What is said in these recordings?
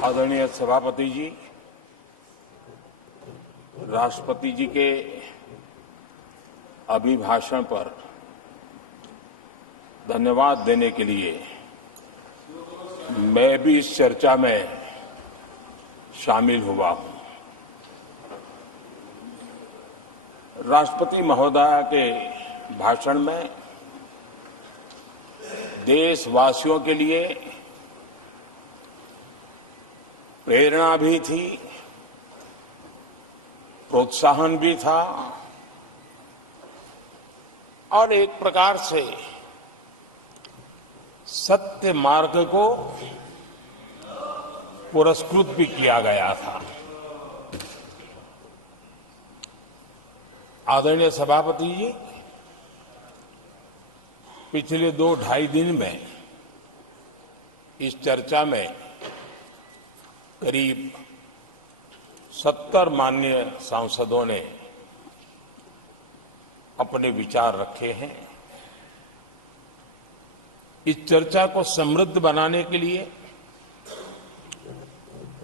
आदरणीय सभापति जी, राष्ट्रपति जी के अभिभाषण पर धन्यवाद देने के लिए मैं भी इस चर्चा में शामिल हुआ हूं। राष्ट्रपति महोदया के भाषण में देशवासियों के लिए प्रेरणा भी थी, प्रोत्साहन भी था और एक प्रकार से सत्य मार्ग को पुरस्कृत भी किया गया था। आदरणीय सभापति जी, पिछले 2-2.5 दिन में इस चर्चा में करीब 70 माननीय सांसदों ने अपने विचार रखे हैं। इस चर्चा को समृद्ध बनाने के लिए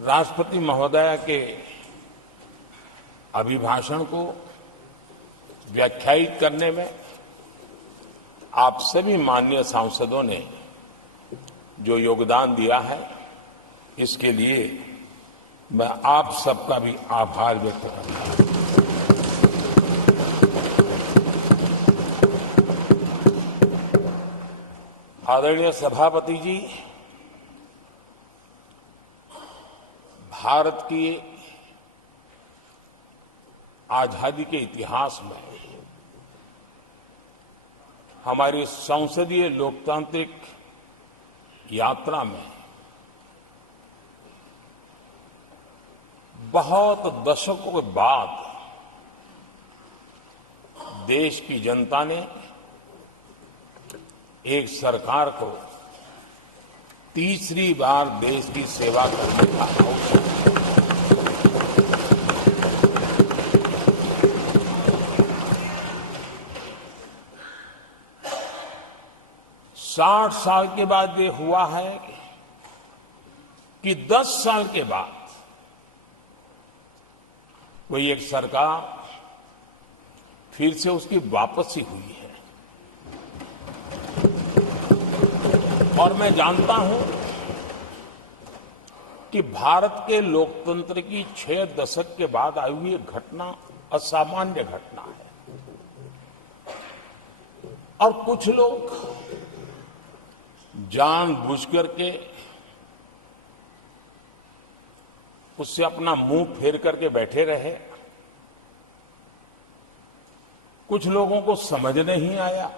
राष्ट्रपति महोदया के अभिभाषण को व्याख्यायित करने में आप सभी माननीय सांसदों ने जो योगदान दिया है, इसके लिए मैं आप सबका भी आभार व्यक्त करता हूं। आदरणीय सभापति जी, भारत की आजादी के इतिहास में हमारी संसदीय लोकतांत्रिक यात्रा में बहुत दशकों के बाद देश की जनता ने एक सरकार को तीसरी बार देश की सेवा करने का अवसर 60 साल के बाद ये हुआ है कि 10 साल के बाद कोई एक सरकार फिर से उसकी वापसी हुई है। और मैं जानता हूं कि भारत के लोकतंत्र की 6 दशक के बाद आई हुई घटना असामान्य घटना है और कुछ लोग जानबूझकर के उससे अपना मुंह फेर करके बैठे रहे। कुछ लोगों को समझ नहीं आया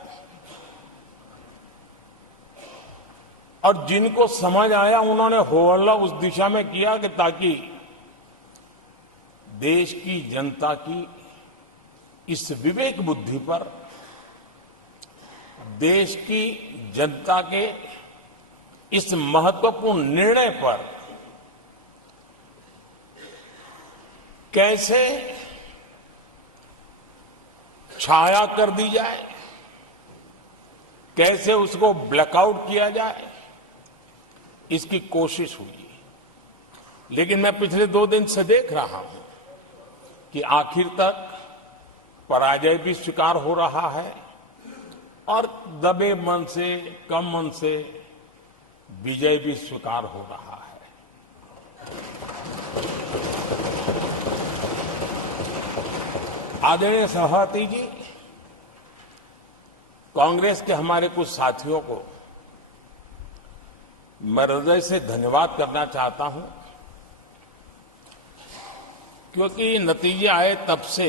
और जिनको समझ आया उन्होंने हो हल्ला उस दिशा में किया कि ताकि देश की जनता की इस विवेक बुद्धि पर, देश की जनता के इस महत्वपूर्ण निर्णय पर कैसे छाया कर दी जाए, कैसे उसको ब्लैकआउट किया जाए, इसकी कोशिश हुई। लेकिन मैं पिछले 2 दिन से देख रहा हूं कि आखिर तक पराजय भी स्वीकार हो रहा है और दबे मन से, कम मन से विजय भी स्वीकार हो रहा है। आदरणीय सभापति जी, कांग्रेस के हमारे कुछ साथियों को मैं हृदय से धन्यवाद करना चाहता हूं, क्योंकि नतीजे आए तब से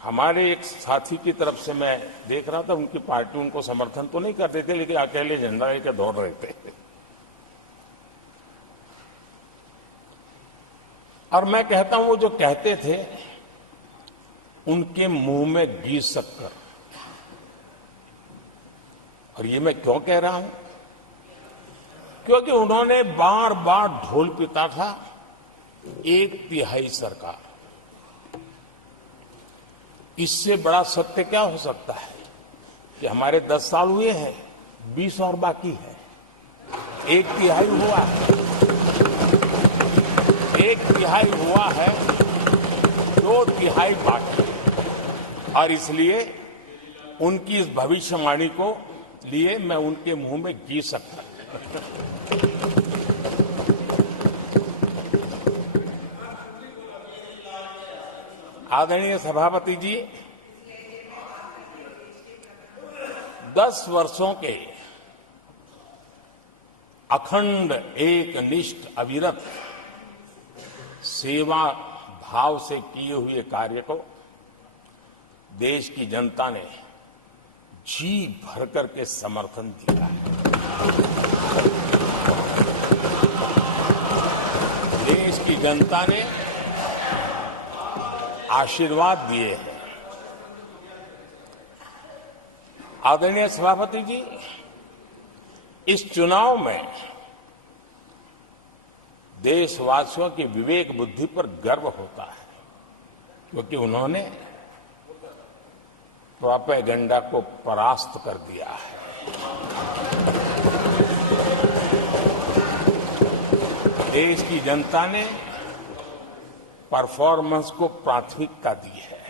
हमारे एक साथी की तरफ से मैं देख रहा था, उनकी पार्टी उनको समर्थन तो नहीं कर रही थी, लेकिन अकेले झंडा लेकर दौड़ रहे थे। और मैं कहता हूं, वो जो कहते थे उनके मुंह में घी शक्कर। और ये मैं क्यों कह रहा हूं? क्योंकि उन्होंने बार बार ढोल पीटा था 1/3 सरकार। इससे बड़ा सत्य क्या हो सकता है कि हमारे 10 साल हुए हैं, 20 और बाकी है, 1/3 हुआ है। तिहाई हुआ है, 2/3 बाकी है। और इसलिए उनकी इस भविष्यवाणी को लिए मैं उनके मुंह में घी सकता हूं। आदरणीय सभापति जी, 10 वर्षों के अखंड एकनिष्ठ अविरत सेवा भाव से किए हुए कार्य को देश की जनता ने जी भर करके समर्थन दिया है। देश की जनता ने आशीर्वाद दिए हैं। आदरणीय सभापति जी, इस चुनाव में देशवासियों की विवेक बुद्धि पर गर्व होता है, क्योंकि उन्होंने प्रोपेगेंडा को परास्त कर दिया है। देश की जनता ने परफॉर्मेंस को प्राथमिकता दी है।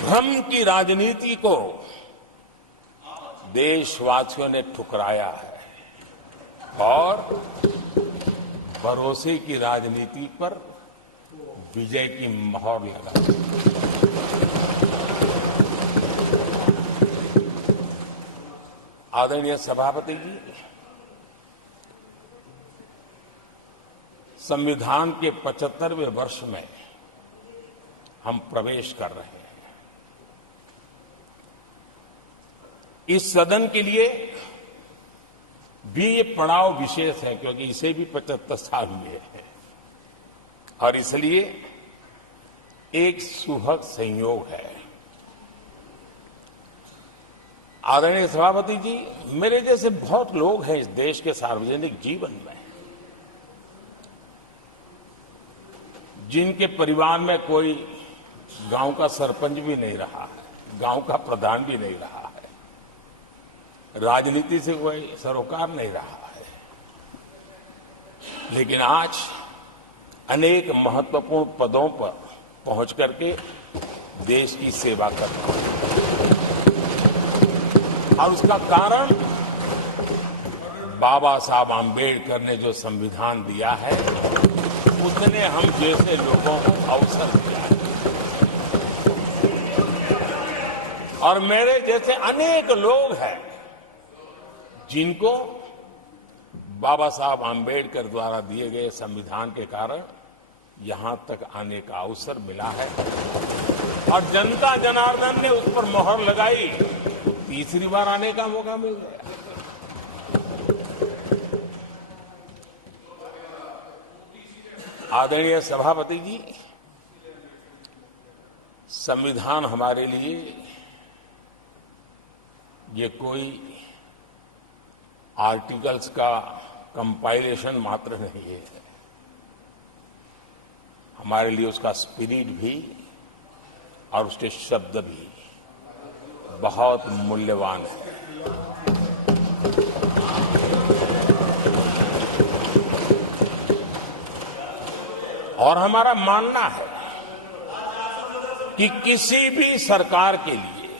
भ्रम की राजनीति को देशवासियों ने ठुकराया है और भरोसे की राजनीति पर विजय की मोहर लगा। आदरणीय सभापति जी, संविधान के 75वें वर्ष में हम प्रवेश कर रहे हैं। इस सदन के लिए भी ये पड़ाव विशेष है, क्योंकि इसे भी 75 साल हुए हैं और इसलिए एक सुखद संयोग है। आदरणीय सभापति जी, मेरे जैसे बहुत लोग हैं इस देश के सार्वजनिक जीवन में, जिनके परिवार में कोई गांव का सरपंच भी नहीं रहा है, गांव का प्रधान भी नहीं रहा है, राजनीति से कोई सरोकार नहीं रहा है, लेकिन आज अनेक महत्वपूर्ण पदों पर पहुंच करके देश की सेवा कर रहा है। और उसका कारण बाबा साहब आम्बेडकर ने जो संविधान दिया है, उसने हम जैसे लोगों को अवसर दिया है। और मेरे जैसे अनेक लोग हैं जिनको बाबा साहब आम्बेडकर द्वारा दिए गए संविधान के कारण यहां तक आने का अवसर मिला है और जनता जनार्दन ने उस पर मोहर लगाई तो तीसरी बार आने का मौका मिल गया। आदरणीय सभापति जी, संविधान हमारे लिए ये कोई आर्टिकल्स का कंपाइलेशन मात्र नहीं है, हमारे लिए उसका स्पिरिट भी और उसके शब्द भी बहुत मूल्यवान है। और हमारा मानना है कि किसी भी सरकार के लिए,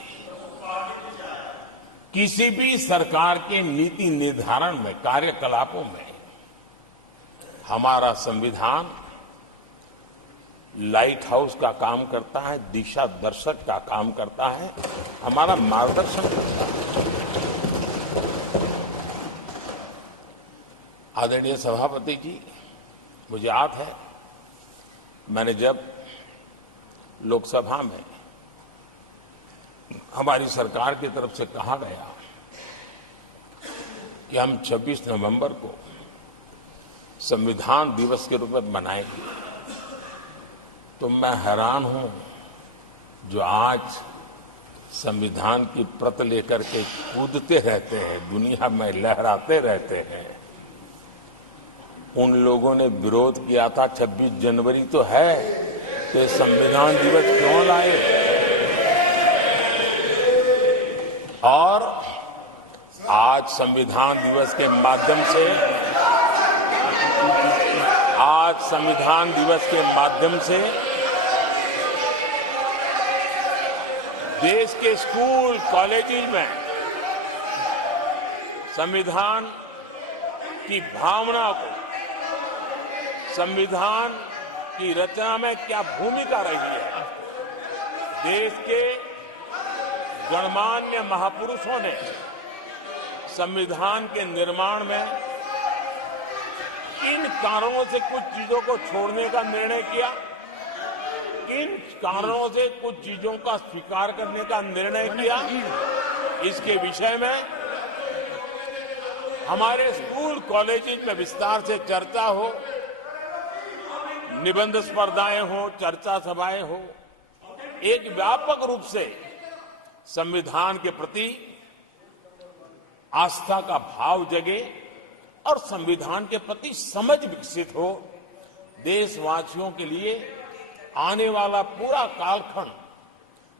किसी भी सरकार के नीति निर्धारण में, कार्यकलापों में हमारा संविधान लाइट हाउस का काम करता है, दिशा दर्शक का काम करता है, हमारा मार्गदर्शन करता है। आदरणीय सभापति जी, मुझे याद है मैंने जब लोकसभा में हमारी सरकार की तरफ से कहा गया कि हम 26 नवंबर को संविधान दिवस के रूप में मनाएंगे, तो मैं हैरान हूं जो आज संविधान की प्रत लेकर के कूदते रहते हैं, दुनिया में लहराते रहते हैं, उन लोगों ने विरोध किया था 26 जनवरी तो है, तो संविधान दिवस क्यों लाए। और आज संविधान दिवस के माध्यम से देश के स्कूल कॉलेजेस में संविधान की भावना को, संविधान की रचना में क्या भूमिका रही है, देश के गणमान्य महापुरुषों ने संविधान के निर्माण में किन कारणों से कुछ चीजों को छोड़ने का निर्णय किया, किन कारणों से कुछ चीजों का स्वीकार करने का निर्णय किया, इसके विषय में हमारे स्कूल कॉलेजेस में विस्तार से चर्चा हो, निबंध स्पर्धाएं हो, चर्चा सभाएं हो, एक व्यापक रूप से संविधान के प्रति आस्था का भाव जगे और संविधान के प्रति समझ विकसित हो। देशवासियों के लिए आने वाला पूरा कालखंड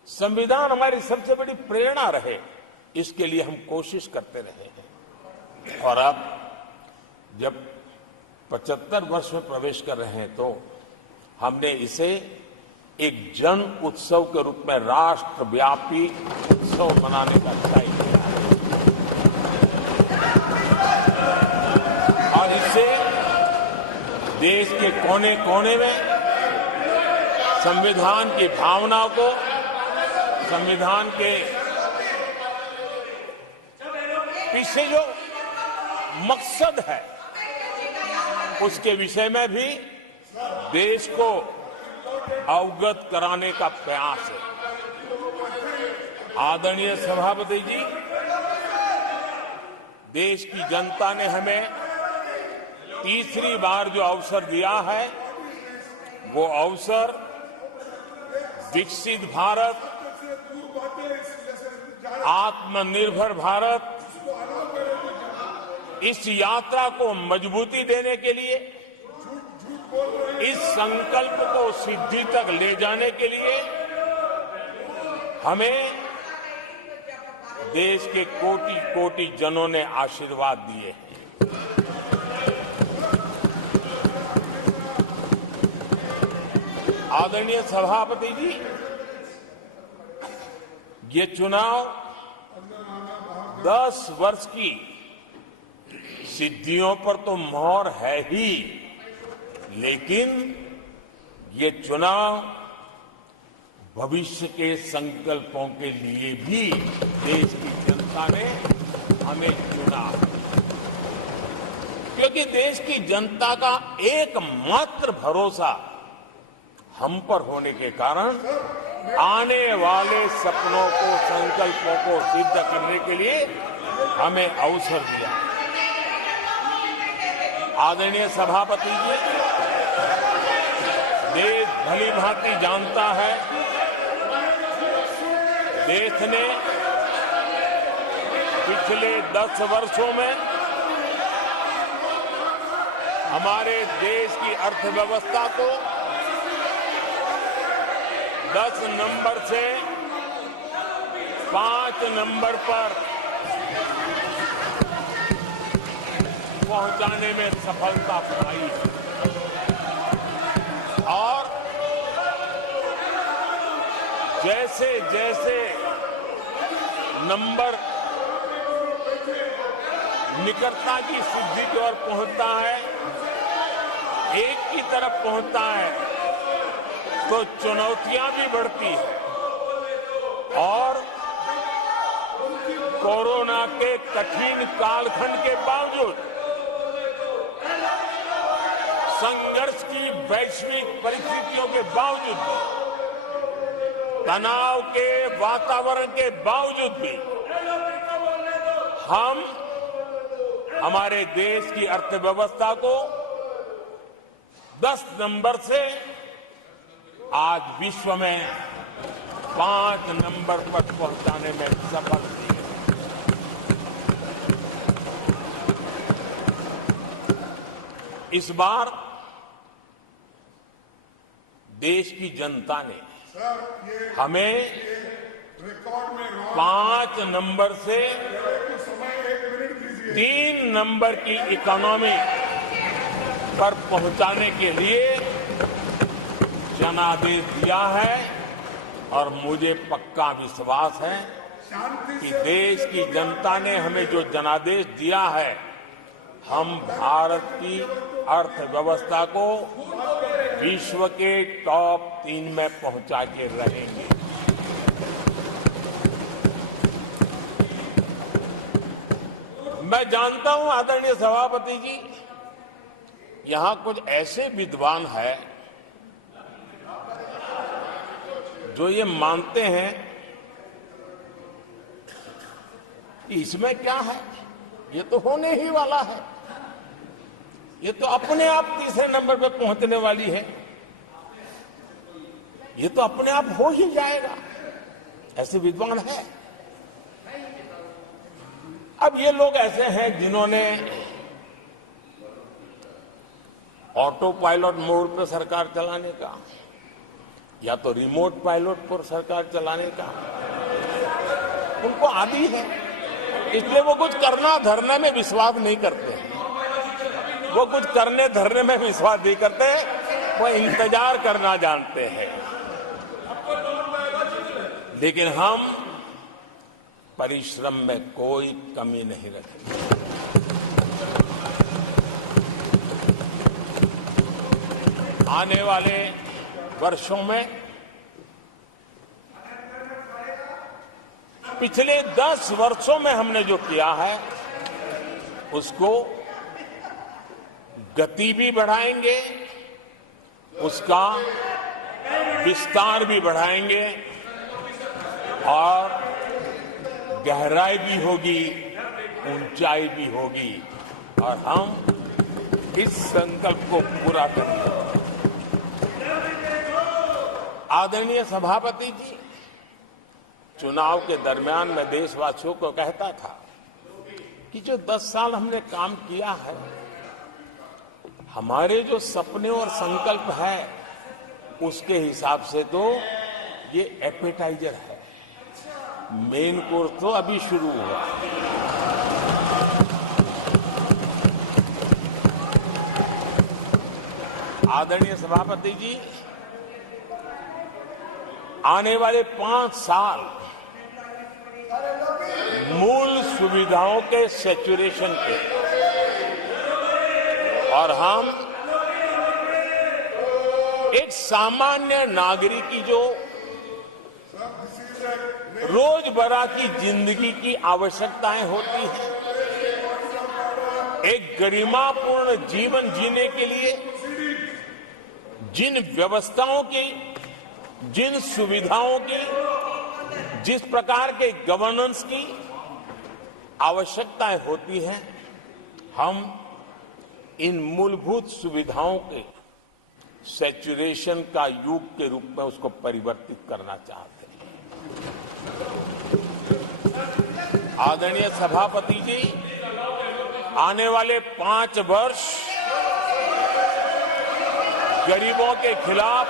संविधान हमारी सबसे बड़ी प्रेरणा रहे, इसके लिए हम कोशिश करते रहे हैं। और अब जब 75 वर्ष में प्रवेश कर रहे हैं तो हमने इसे एक जन उत्सव के रूप में राष्ट्रव्यापी उत्सव मनाने का तय किया है और इससे देश के कोने कोने में संविधान की भावना को, संविधान के पीछे जो मकसद है उसके विषय में भी देश को अवगत कराने का प्रयास है। आदरणीय सभापति जी, देश की जनता ने हमें तीसरी बार जो अवसर दिया है वो अवसर विकसित भारत, आत्मनिर्भर भारत, इस यात्रा को मजबूती देने के लिए, इस संकल्प को सिद्धि तक ले जाने के लिए हमें देश के कोटि कोटि जनों ने आशीर्वाद दिए हैं। आदरणीय सभापति जी, ये चुनाव 10 वर्ष की सिद्धियों पर तो मोहर है ही, लेकिन ये चुनाव भविष्य के संकल्पों के लिए भी देश की जनता ने हमें चुना, क्योंकि देश की जनता का एकमात्र भरोसा हम पर होने के कारण आने वाले सपनों को, संकल्पों को सिद्ध करने के लिए हमें अवसर दिया। आदरणीय सभापति जी, देश भली भांति जानता है, देश ने पिछले 10 वर्षों में हमारे देश की अर्थव्यवस्था को 10 नंबर से 5 नंबर पर पहुंचाने में सफलता पाई और जैसे जैसे नंबर निकटता की सिद्धि की ओर पहुंचता है, एक की तरफ पहुंचता है, तो चुनौतियां भी बढ़ती है और कोरोना के कठिन कालखंड के बावजूद, संघर्ष की वैश्विक परिस्थितियों के बावजूद भी, तनाव के वातावरण के बावजूद भी हम हमारे देश की अर्थव्यवस्था को 10 नंबर से आज विश्व में 5 नंबर पर पहुंचाने में सफल हुए। इस बार देश की जनता ने हमें 5 नंबर से 3 नंबर की इकोनॉमी पर पहुंचाने के लिए जनादेश दिया है और मुझे पक्का विश्वास है कि देश की जनता ने हमें जो जनादेश दिया है, हम भारत की अर्थव्यवस्था को विश्व के टॉप 3 में पहुंचा के रहेंगे। मैं जानता हूं आदरणीय सभापति जी, यहां कुछ ऐसे विद्वान हैं जो ये मानते हैं कि इसमें क्या है, ये तो होने ही वाला है, ये तो अपने आप तीसरे नंबर पे पहुंचने वाली है, ये तो अपने आप हो ही जाएगा, ऐसे विद्वान हैं। अब ये लोग ऐसे हैं जिन्होंने ऑटो पायलट मोड पर सरकार चलाने का या तो रिमोट पायलट पर सरकार चलाने का उनको आदी है, इसलिए वो कुछ करना धरने में विश्वास नहीं करते, वो कुछ करने धरने में विश्वास नहीं करते, वो इंतजार करना जानते हैं। लेकिन हम परिश्रम में कोई कमी नहीं रखेंगे। आने वाले वर्षों में पिछले 10 वर्षों में हमने जो किया है उसको गति भी बढ़ाएंगे, उसका विस्तार भी बढ़ाएंगे और गहराई भी होगी, ऊंचाई भी होगी और हम इस संकल्प को पूरा करेंगे। आदरणीय सभापति जी, चुनाव के दरमियान मैं देशवासियों को कहता था कि जो 10 साल हमने काम किया है, हमारे जो सपने और संकल्प है उसके हिसाब से तो ये एपेटाइजर है, मेन कोर्स तो अभी शुरू हुआ। आदरणीय सभापति जी, आने वाले 5 साल मूल सुविधाओं के सैचुरेशन के और हम एक सामान्य नागरिक की जो रोजमर्रा की जिंदगी की आवश्यकताएं होती हैं, एक गरिमापूर्ण जीवन जीने के लिए जिन व्यवस्थाओं की, जिन सुविधाओं की, जिस प्रकार के गवर्नेंस की आवश्यकताएं होती हैं, हम इन मूलभूत सुविधाओं के सैचुरेशन का युग के रूप में उसको परिवर्तित करना चाहते हैं। आदरणीय सभापति जी, आने वाले 5 वर्ष गरीबों के खिलाफ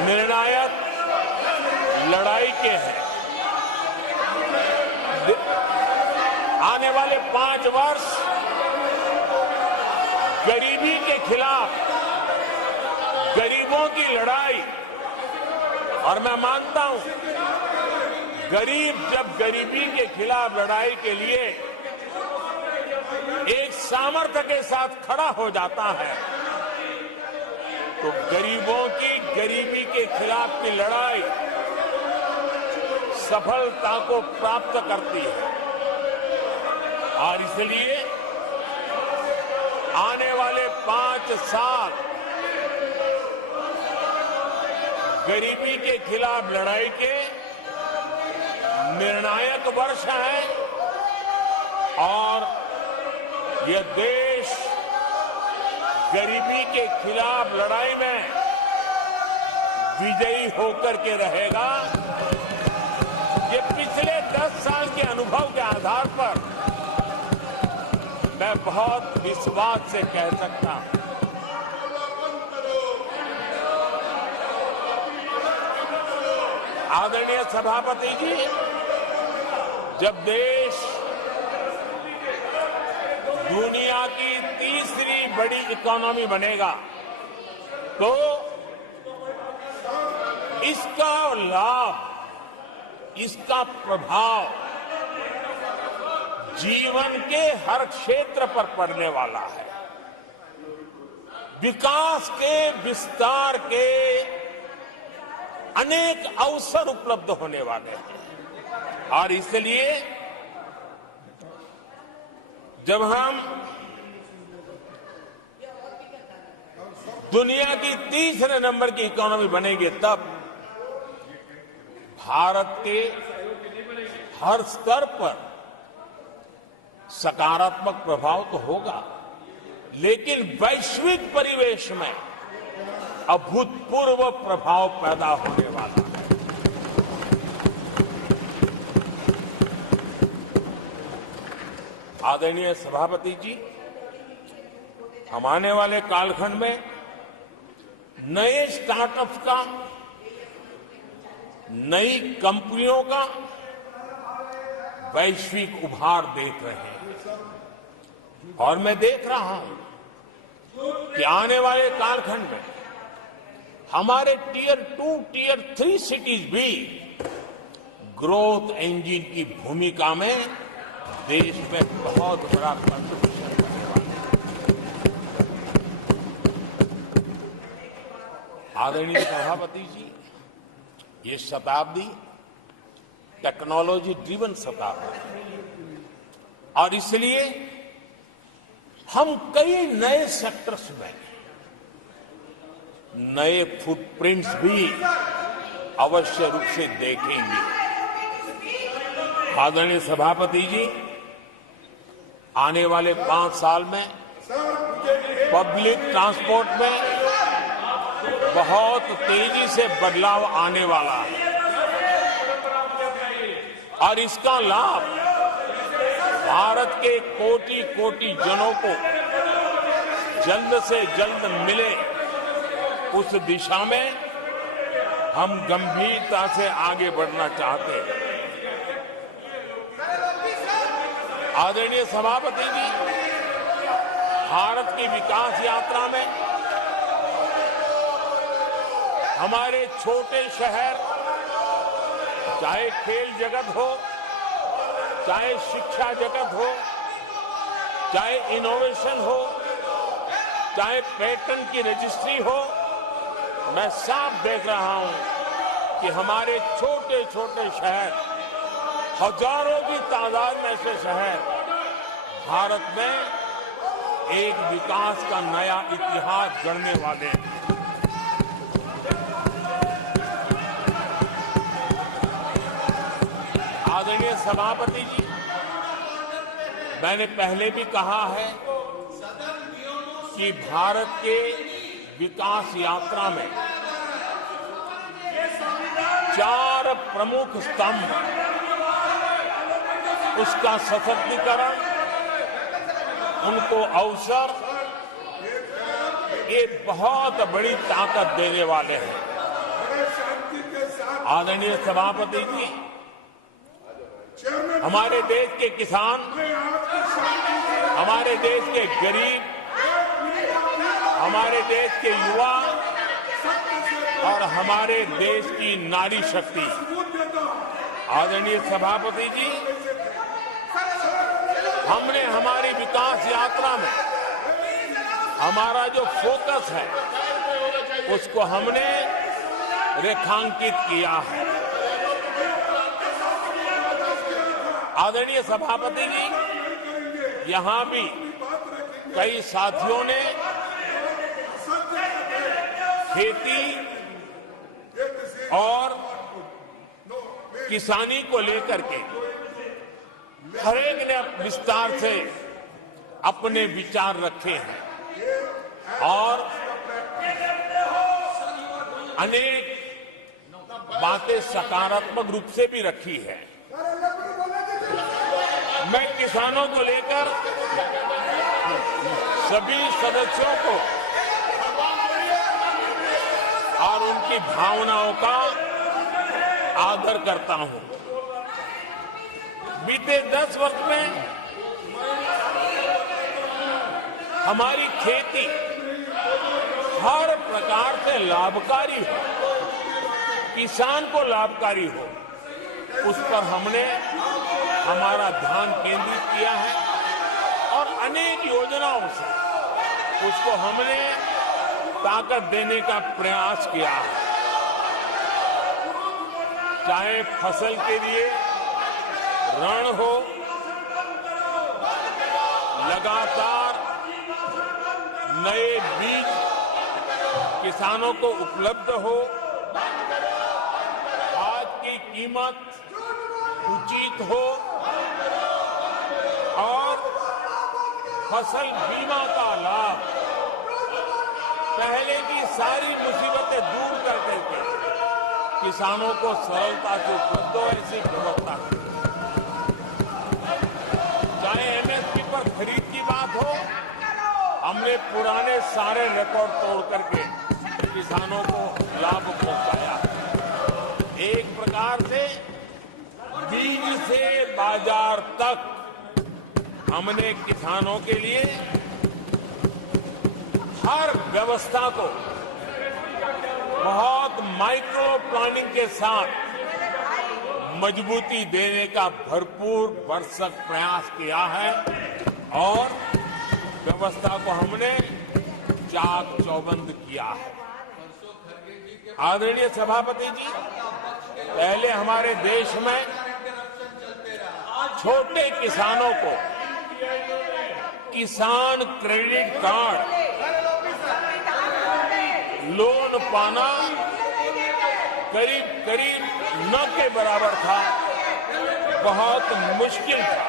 निर्णायक लड़ाई के हैं। आने वाले 5 वर्ष गरीबी के खिलाफ गरीबों की लड़ाई, और मैं मानता हूं गरीब जब गरीबी के खिलाफ लड़ाई के लिए एक सामर्थ्य के साथ खड़ा हो जाता है तो गरीबों की गरीबी के खिलाफ की लड़ाई सफलता को प्राप्त करती है। और इसलिए आने वाले 5 साल गरीबी के खिलाफ लड़ाई के निर्णायक वर्ष हैं और यह देश गरीबी के खिलाफ लड़ाई में विजयी होकर के रहेगा। ये पिछले 10 साल के अनुभव के आधार पर मैं बहुत विश्वास से कह सकता हूं। आदरणीय सभापति जी, जब देश दुनिया की तीसरी बड़ी इकोनॉमी बनेगा तो इसका लाभ, इसका प्रभाव जीवन के हर क्षेत्र पर पड़ने वाला है। विकास के विस्तार के अनेक अवसर उपलब्ध होने वाले हैं और इसलिए जब हम दुनिया की तीसरे नंबर की इकोनॉमी बनेंगे तब भारत के हर स्तर पर सकारात्मक प्रभाव तो होगा, लेकिन वैश्विक परिवेश में अभूतपूर्व प्रभाव पैदा होने वाला है। आदरणीय सभापति जी, हम आने वाले कालखंड में नए स्टार्टअप्स का, नई कंपनियों का वैश्विक उभार देख रहे हैं और मैं देख रहा हूं कि आने वाले कालखंड में हमारे टियर 2, टियर 3 सिटीज भी ग्रोथ इंजन की भूमिका में देश में बहुत बड़ा कंट्रीब्यूशन करने वाले हैं। आदरणीय सभापति जी, ये शताब्दी टेक्नोलॉजी ड्रिवन शताब्दी है और इसलिए हम कई नए सेक्टर्स में नए फुटप्रिंट्स भी अवश्य रूप से देखेंगे। आदरणीय सभापति जी, आने वाले 5 साल में पब्लिक ट्रांसपोर्ट में बहुत तेजी से बदलाव आने वाला है और इसका लाभ भारत के कोटि कोटि जनों को जल्द से जल्द मिले, उस दिशा में हम गंभीरता से आगे बढ़ना चाहते हैं। आदरणीय सभापति जी, भारत की विकास यात्रा में हमारे छोटे शहर, चाहे खेल जगत हो, चाहे शिक्षा जगत हो, चाहे इनोवेशन हो, चाहे पेटेंट की रजिस्ट्री हो, मैं साफ देख रहा हूं कि हमारे छोटे छोटे शहर, हजारों की तादाद में से शहर भारत में एक विकास का नया इतिहास गढ़ने वाले हैं। आदरणीय सभापति जी, मैंने पहले भी कहा है कि भारत के विकास यात्रा में 4 प्रमुख स्तंभ, उसका सशक्तिकरण, उनको अवसर, ये बहुत बड़ी ताकत देने वाले हैं। आदरणीय सभापति जी, हमारे देश के किसान, हमारे देश के गरीब, हमारे देश के युवा और हमारे देश की नारी शक्ति, आदरणीय सभापति जी, हमने हमारी विकास यात्रा में हमारा जो फोकस है उसको हमने रेखांकित किया है। आदरणीय सभापति जी, यहां भी कई साथियों ने खेती और किसानी को लेकर के हर एक ने विस्तार से अपने विचार रखे हैं और अनेक बातें सकारात्मक रूप से भी रखी है। मैं किसानों को लेकर सभी सदस्यों को और उनकी भावनाओं का आदर करता हूं। बीते 10 वर्ष में हमारी खेती हर प्रकार से लाभकारी हो, किसान को लाभकारी हो, उस पर हमने हमारा ध्यान केंद्रित किया है और अनेक योजनाओं से उसको हमने ताकत देने का प्रयास किया है। चाहे फसल के लिए ऋण हो, लगातार नए बीज किसानों को उपलब्ध हो, खाद की कीमत उचित हो और फसल बीमा का लाभ पहले की सारी मुसीबतें दूर करके किसानों को सरलता से उपलब्ध हो, ऐसी व्यवस्था की। चाहे एमएसपी पर खरीद की बात हो, हमने पुराने सारे रिकॉर्ड तोड़ करके किसानों को लाभ पहुंचाया। एक प्रकार से बीज से बाजार तक हमने किसानों के लिए हर व्यवस्था को बहुत माइक्रो प्लानिंग के साथ मजबूती देने का भरपूर भरसक प्रयास किया है और व्यवस्था को हमने चाक चौबंद किया है। आदरणीय सभापति जी, पहले हमारे देश में छोटे किसानों को किसान क्रेडिट कार्ड लोन पाना करीब करीब न के बराबर था, बहुत मुश्किल था,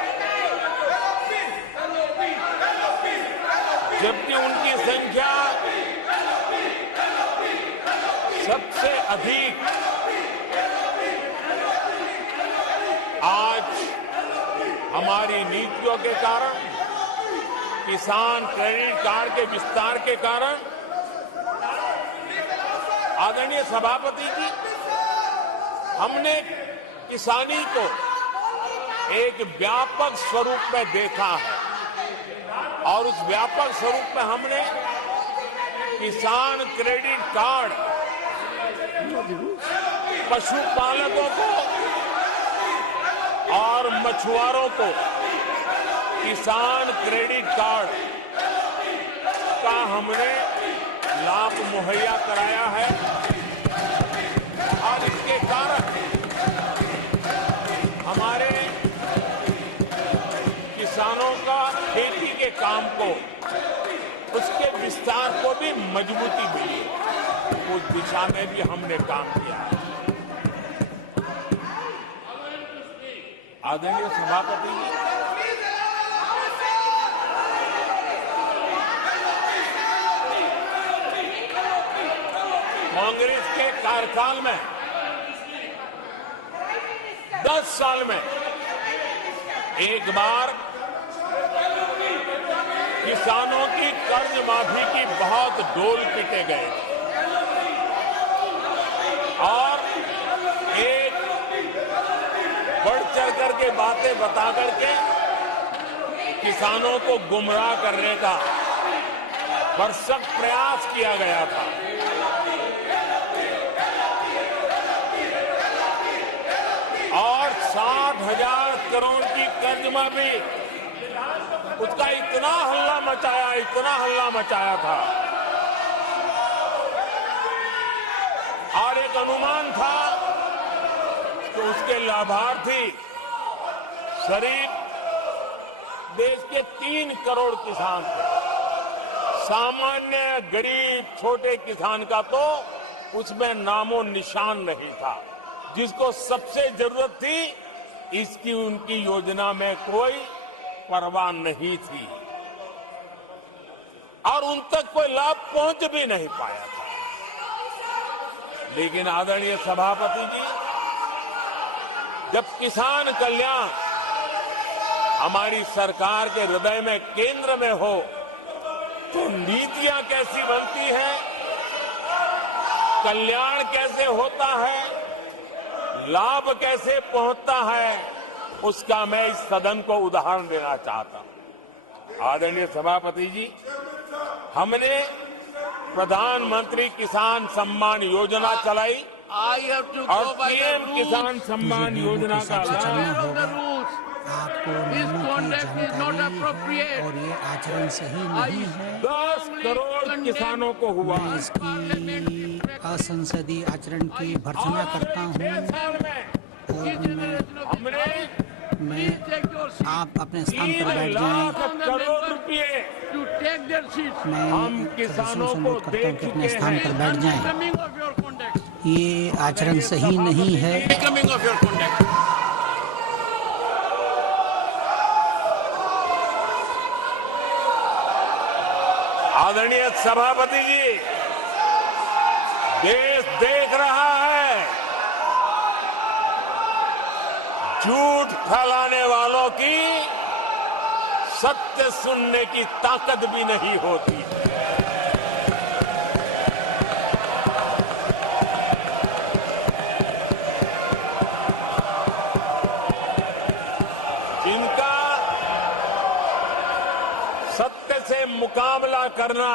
जबकि उनकी संख्या सबसे अधिक आज हमारी नीतियों के कारण, किसान क्रेडिट कार्ड के विस्तार के कारण, आदरणीय सभापति जी, हमने किसानी को एक व्यापक स्वरूप में देखा है और उस व्यापक स्वरूप में हमने किसान क्रेडिट कार्ड पशुपालकों को और मछुआरों को किसान क्रेडिट कार्ड का हमने लाभ मुहैया कराया है और इसके कारण हमारे किसानों का खेती के काम को, उसके विस्तार को भी मजबूती मिली, उस दिशा में भी हमने काम किया है। आदरणीय सभापति जी, कांग्रेस के कार्यकाल में 10 साल में एक बार किसानों की कर्ज माफी की बहुत डोल पीटे गए और एक बढ़ चढ़ करके बातें बता करके किसानों को गुमराह करने का भरसक प्रयास किया गया था। और 60,000 करोड़ की कर्ज माफी, उसका इतना हल्ला मचाया था और एक अनुमान था कि उसके लाभार्थी करीब देश के 3 करोड़ किसान थे। सामान्य गरीब छोटे किसान का तो उसमें नामो निशान नहीं था। जिसको सबसे जरूरत थी, इसकी उनकी योजना में कोई परवाह नहीं थी और उन तक कोई लाभ पहुंच भी नहीं पाया था। लेकिन आदरणीय सभापति जी, जब किसान कल्याण हमारी सरकार के हृदय में, केंद्र में हो, तो नीतियां कैसी बनती हैं, कल्याण कैसे होता है, लाभ कैसे पहुंचता है, उसका मैं इस सदन को उदाहरण देना चाहता हूं। आदरणीय सभापति जी, हमने प्रधानमंत्री किसान सम्मान योजना चलाई और पीएम किसान सम्मान योजना का लाभ आपको नियमों की जानकारी है और ये आचरण सही नहीं है। 10 करोड़ किसानों को हुआ। मैं इसकी असंसदीय आचरण की भर्त्सना करता हूँ और मैं आप अपने स्थान पर बैठ जाएं। करोड़ रुपए मैं किसानों को अनुरोध करता हूँ कि अपने स्थान पर बैठ जाएं। ये आचरण सही नहीं है। आदरणीय सभापति जी, देश देख रहा है, झूठ फैलाने वालों की सत्य सुनने की ताकत भी नहीं होती। जिनका सत्य से मुकाबला करना,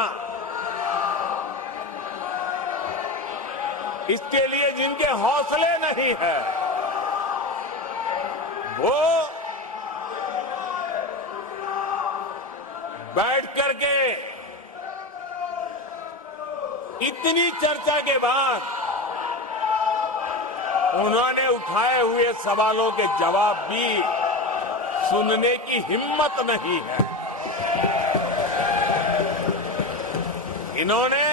इसके लिए जिनके हौसले नहीं है, वो बैठ करके इतनी चर्चा के बाद उन्होंने उठाए हुए सवालों के जवाब भी सुनने की हिम्मत नहीं है। इन्होंने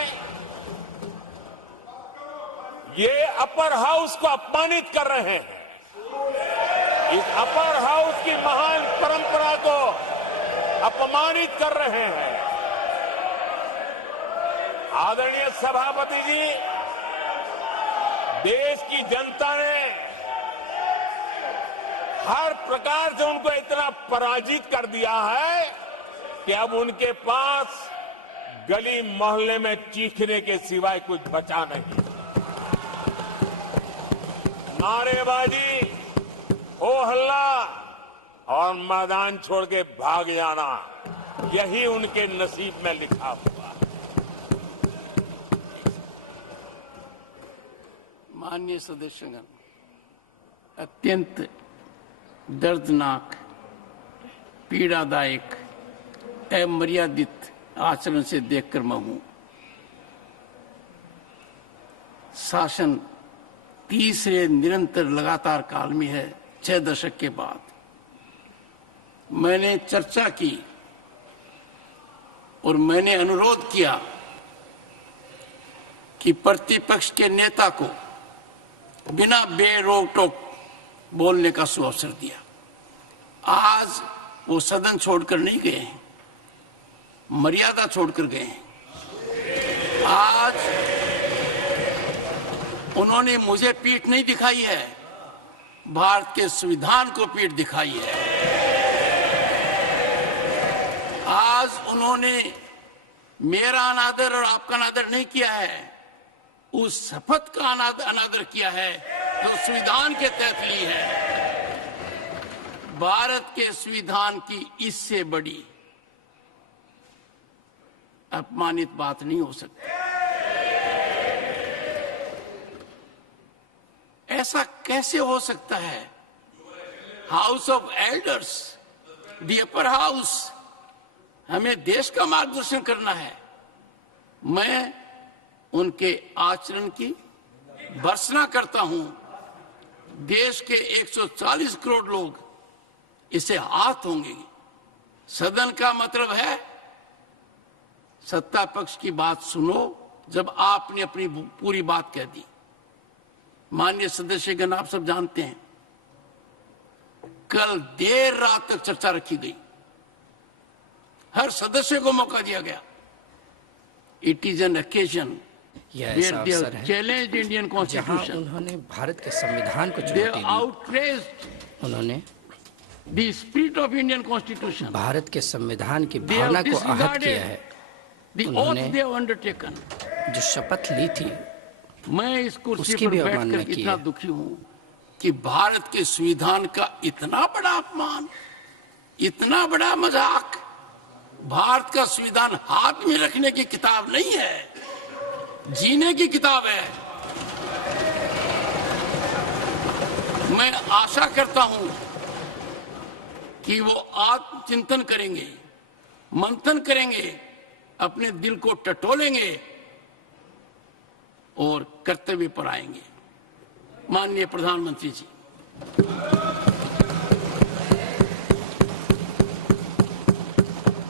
ये अपर हाउस को अपमानित कर रहे हैं। इस अपर हाउस की महान परंपरा को अपमानित कर रहे हैं। आदरणीय सभापति जी, देश की जनता ने हर प्रकार से उनको इतना पराजित कर दिया है कि अब उनके पास गली मोहल्ले में चीखने के सिवाय कुछ बचा नहीं। नारेबाजी, हो हल्ला और मैदान छोड़ के भाग जाना, यही उनके नसीब में लिखा हुआ। माननीय सदस्यगण, अत्यंत दर्दनाक, पीड़ादायक, अमर्यादित आचरण से देखकर मैं हूं। शासन तीसरे निरंतर लगातार काल में है। 6 दशक के बाद मैंने चर्चा की और मैंने अनुरोध किया कि प्रतिपक्ष के नेता को बिना बेरोक टोक बोलने का सुअवसर दिया। आज वो सदन छोड़कर नहीं गए हैं, मर्यादा छोड़कर गए हैं। आज उन्होंने मुझे पीठ नहीं दिखाई है, भारत के संविधान को पीठ दिखाई है। आज उन्होंने मेरा अनादर और आपका अनादर नहीं किया है, उस शपथ का अनादर किया है जो संविधान के तहत ली है। भारत के संविधान की इससे बड़ी अपमानित बात नहीं हो सकती। ऐसा कैसे हो सकता है? House of elders, the upper house, हमें देश का मार्गदर्शन करना है। मैं उनके आचरण की भर्त्सना करता हूं। देश के 140 करोड़ लोग इसे हाथ होंगे। सदन का मतलब है सत्ता पक्ष की बात सुनो जब आपने अपनी पूरी बात कह दी। माननीय सदस्यगण, आप सब जानते हैं कल देर रात तक चर्चा रखी गई, हर सदस्य को मौका दिया गया। It is an occasion challenge Indian constitution. उन्होंने भारत के संविधान को दे चुनौती दी। आउटरेज्ड उन्होंने the spirit of Indian constitution, Bharat के संविधान की भावना को आहत किया है। The oath they have undertaken, जो शपथ ली थी मैं इस कुर्सी उसकी पर भी अवमानना बैठकर की इतना है। दुखी हूं कि भारत के संविधान का इतना बड़ा अपमान, इतना बड़ा मजाक भारत का संविधान हाथ में रखने की किताब नहीं है, जीने की किताब है। मैं आशा करता हूं कि वो आत्मचिंतन करेंगे, मंथन करेंगे, अपने दिल को टटोलेंगे और कर्तव्य पर आएंगे। माननीय प्रधानमंत्री जी,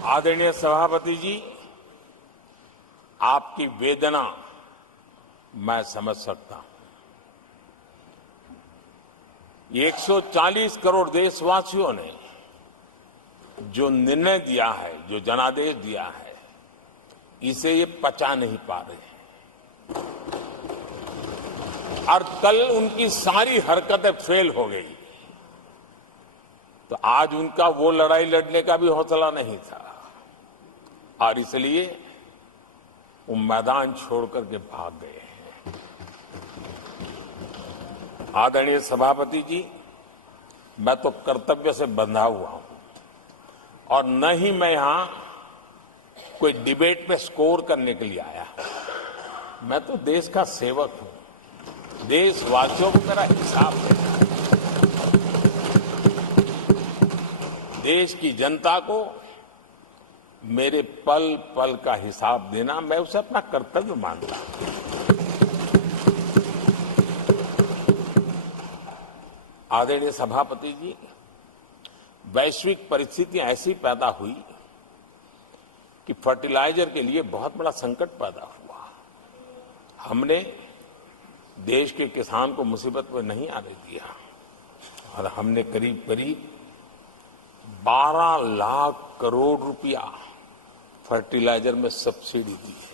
आदरणीय सभापति जी, आपकी वेदना मैं समझ सकता हूं। 140 करोड़ देशवासियों ने जो निर्णय दिया है, जो जनादेश दिया है, इसे ये पचा नहीं पा रहे हैं और कल उनकी सारी हरकतें फेल हो गई। तो आज उनका वो लड़ाई लड़ने का भी हौसला नहीं था और इसलिए वो मैदान छोड़ करके भाग गए हैं। आदरणीय सभापति जी, मैं तो कर्तव्य से बंधा हुआ हूं और न ही मैं यहां कोई डिबेट पे स्कोर करने के लिए आया हूं। मैं तो देश का सेवक हूं, देशवासियों को मेरा हिसाब देना है, देश की जनता को मेरे पल पल का हिसाब देना, मैं उसे अपना कर्तव्य मानता हूं। आदरणीय सभापति जी, वैश्विक परिस्थितियां ऐसी पैदा हुई कि फर्टिलाइजर के लिए बहुत बड़ा संकट पैदा हुआ। हमने देश के किसान को मुसीबत में नहीं आने दिया और हमने करीब करीब 12 लाख करोड़ रुपया फर्टिलाइजर में सब्सिडी दी है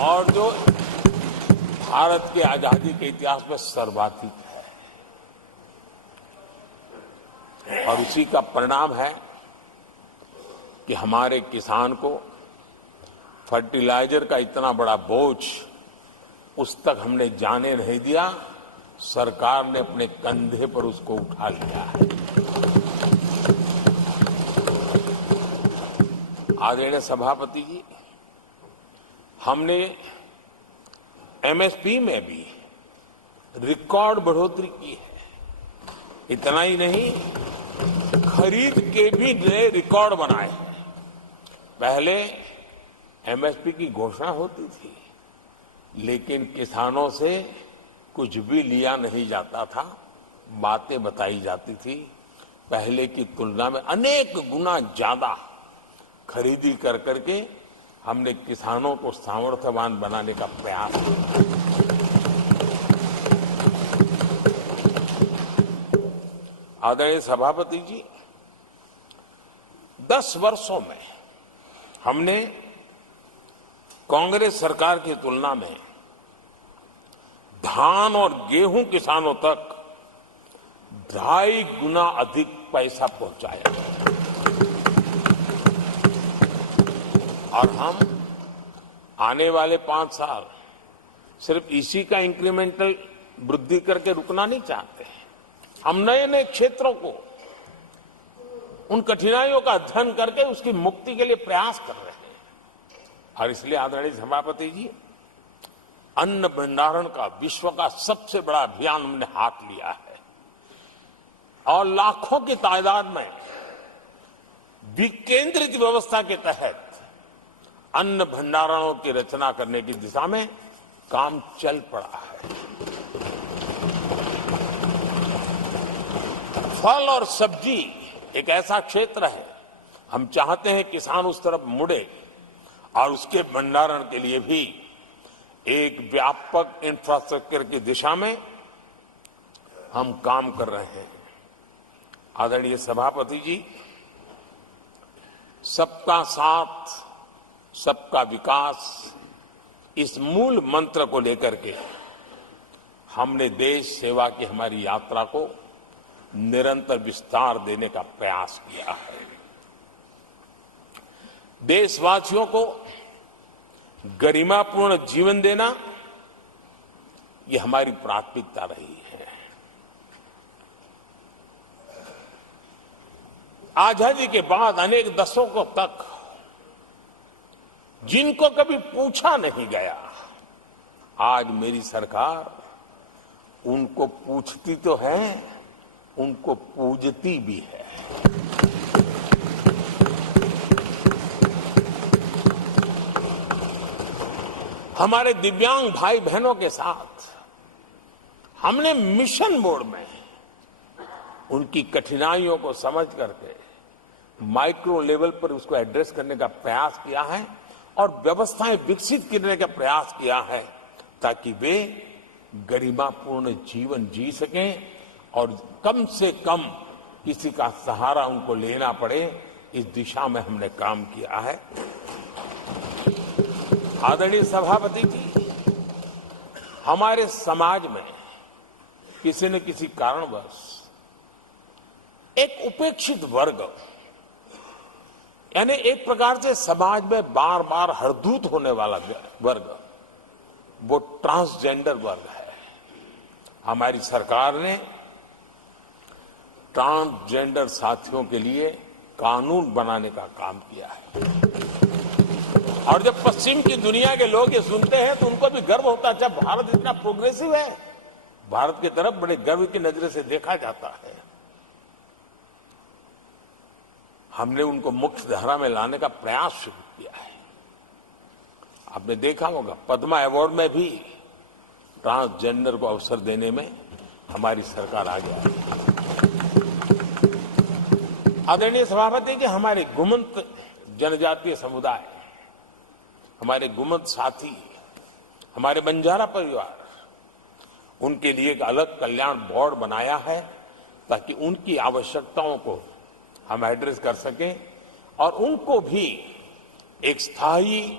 और जो भारत की आजादी के इतिहास में सर्वाधिक है। और उसी का परिणाम है कि हमारे किसान को फर्टिलाइजर का इतना बड़ा बोझ उस तक हमने जाने नहीं दिया। सरकार ने अपने कंधे पर उसको उठा लिया है। आदरणीय सभापति जी, हमने एमएसपी में भी रिकॉर्ड बढ़ोतरी की है। इतना ही नहीं, खरीद के भी नए रिकॉर्ड बनाए हैं। पहले एमएसपी की घोषणा होती थी, लेकिन किसानों से कुछ भी लिया नहीं जाता था, बातें बताई जाती थी। पहले की तुलना में अनेक गुना ज्यादा खरीदी कर करके हमने किसानों को सामर्थ्यवान बनाने का प्रयास किया। आदरणीय सभापति जी, 10 वर्षों में हमने कांग्रेस सरकार की तुलना में धान और गेहूं किसानों तक 2.5 गुना अधिक पैसा पहुंचाया और हम आने वाले 5 साल सिर्फ इसी का इंक्रीमेंटल वृद्धि करके रुकना नहीं चाहते हैं। हम नए नए क्षेत्रों को, उन कठिनाइयों का अध्ययन करके उसकी मुक्ति के लिए प्रयास कर रहे हैं। और इसलिए आदरणीय सभापति जी, अन्न भंडारण का विश्व का सबसे बड़ा अभियान हमने हाथ लिया है और लाखों की तादाद में विकेंद्रित व्यवस्था के तहत अन्न भंडारणों की रचना करने की दिशा में काम चल पड़ा है। फल और सब्जी एक ऐसा क्षेत्र है, हम चाहते हैं किसान उस तरफ मुड़े और उसके भंडारण के लिए भी एक व्यापक इंफ्रास्ट्रक्चर की दिशा में हम काम कर रहे हैं। आदरणीय सभापति जी, सबका साथ सबका विकास, इस मूल मंत्र को लेकर के हमने देश सेवा की हमारी यात्रा को निरंतर विस्तार देने का प्रयास किया है। देशवासियों को गरिमापूर्ण जीवन देना, ये हमारी प्राथमिकता रही है। आजादी के बाद अनेक दशकों तक जिनको कभी पूछा नहीं गया, आज मेरी सरकार उनको पूछती तो है, उनको पूजती भी है। हमारे दिव्यांग भाई बहनों के साथ हमने मिशन मोड में उनकी कठिनाइयों को समझ करके माइक्रो लेवल पर उसको एड्रेस करने का प्रयास किया है और व्यवस्थाएं विकसित करने का प्रयास किया है ताकि वे गरिमापूर्ण जीवन जी सकें और कम से कम किसी का सहारा उनको लेना पड़े, इस दिशा में हमने काम किया है। आदरणीय सभापति जी, हमारे समाज में किसी न किसी कारणवश एक उपेक्षित वर्ग, यानी एक प्रकार से समाज में बार बार हरदूत होने वाला वर्ग, वो ट्रांसजेंडर वर्ग है। हमारी सरकार ने ट्रांसजेंडर साथियों के लिए कानून बनाने का काम किया है और जब पश्चिम की दुनिया के लोग ये सुनते हैं तो उनको भी गर्व होता है, जब भारत इतना प्रोग्रेसिव है, भारत की तरफ बड़े गर्व की नजर से देखा जाता है। हमने उनको मुख्य धारा में लाने का प्रयास शुरू किया है। आपने देखा होगा पद्मा अवार्ड में भी ट्रांसजेंडर को अवसर देने में हमारी सरकार आगे आई है। आदरणीय सभापति जी, हमारे गुमंत जनजातीय समुदाय, हमारे गुमंत साथी, हमारे बंजारा परिवार, उनके लिए एक अलग कल्याण बोर्ड बनाया है ताकि उनकी आवश्यकताओं को हम एड्रेस कर सकें और उनको भी एक स्थायी,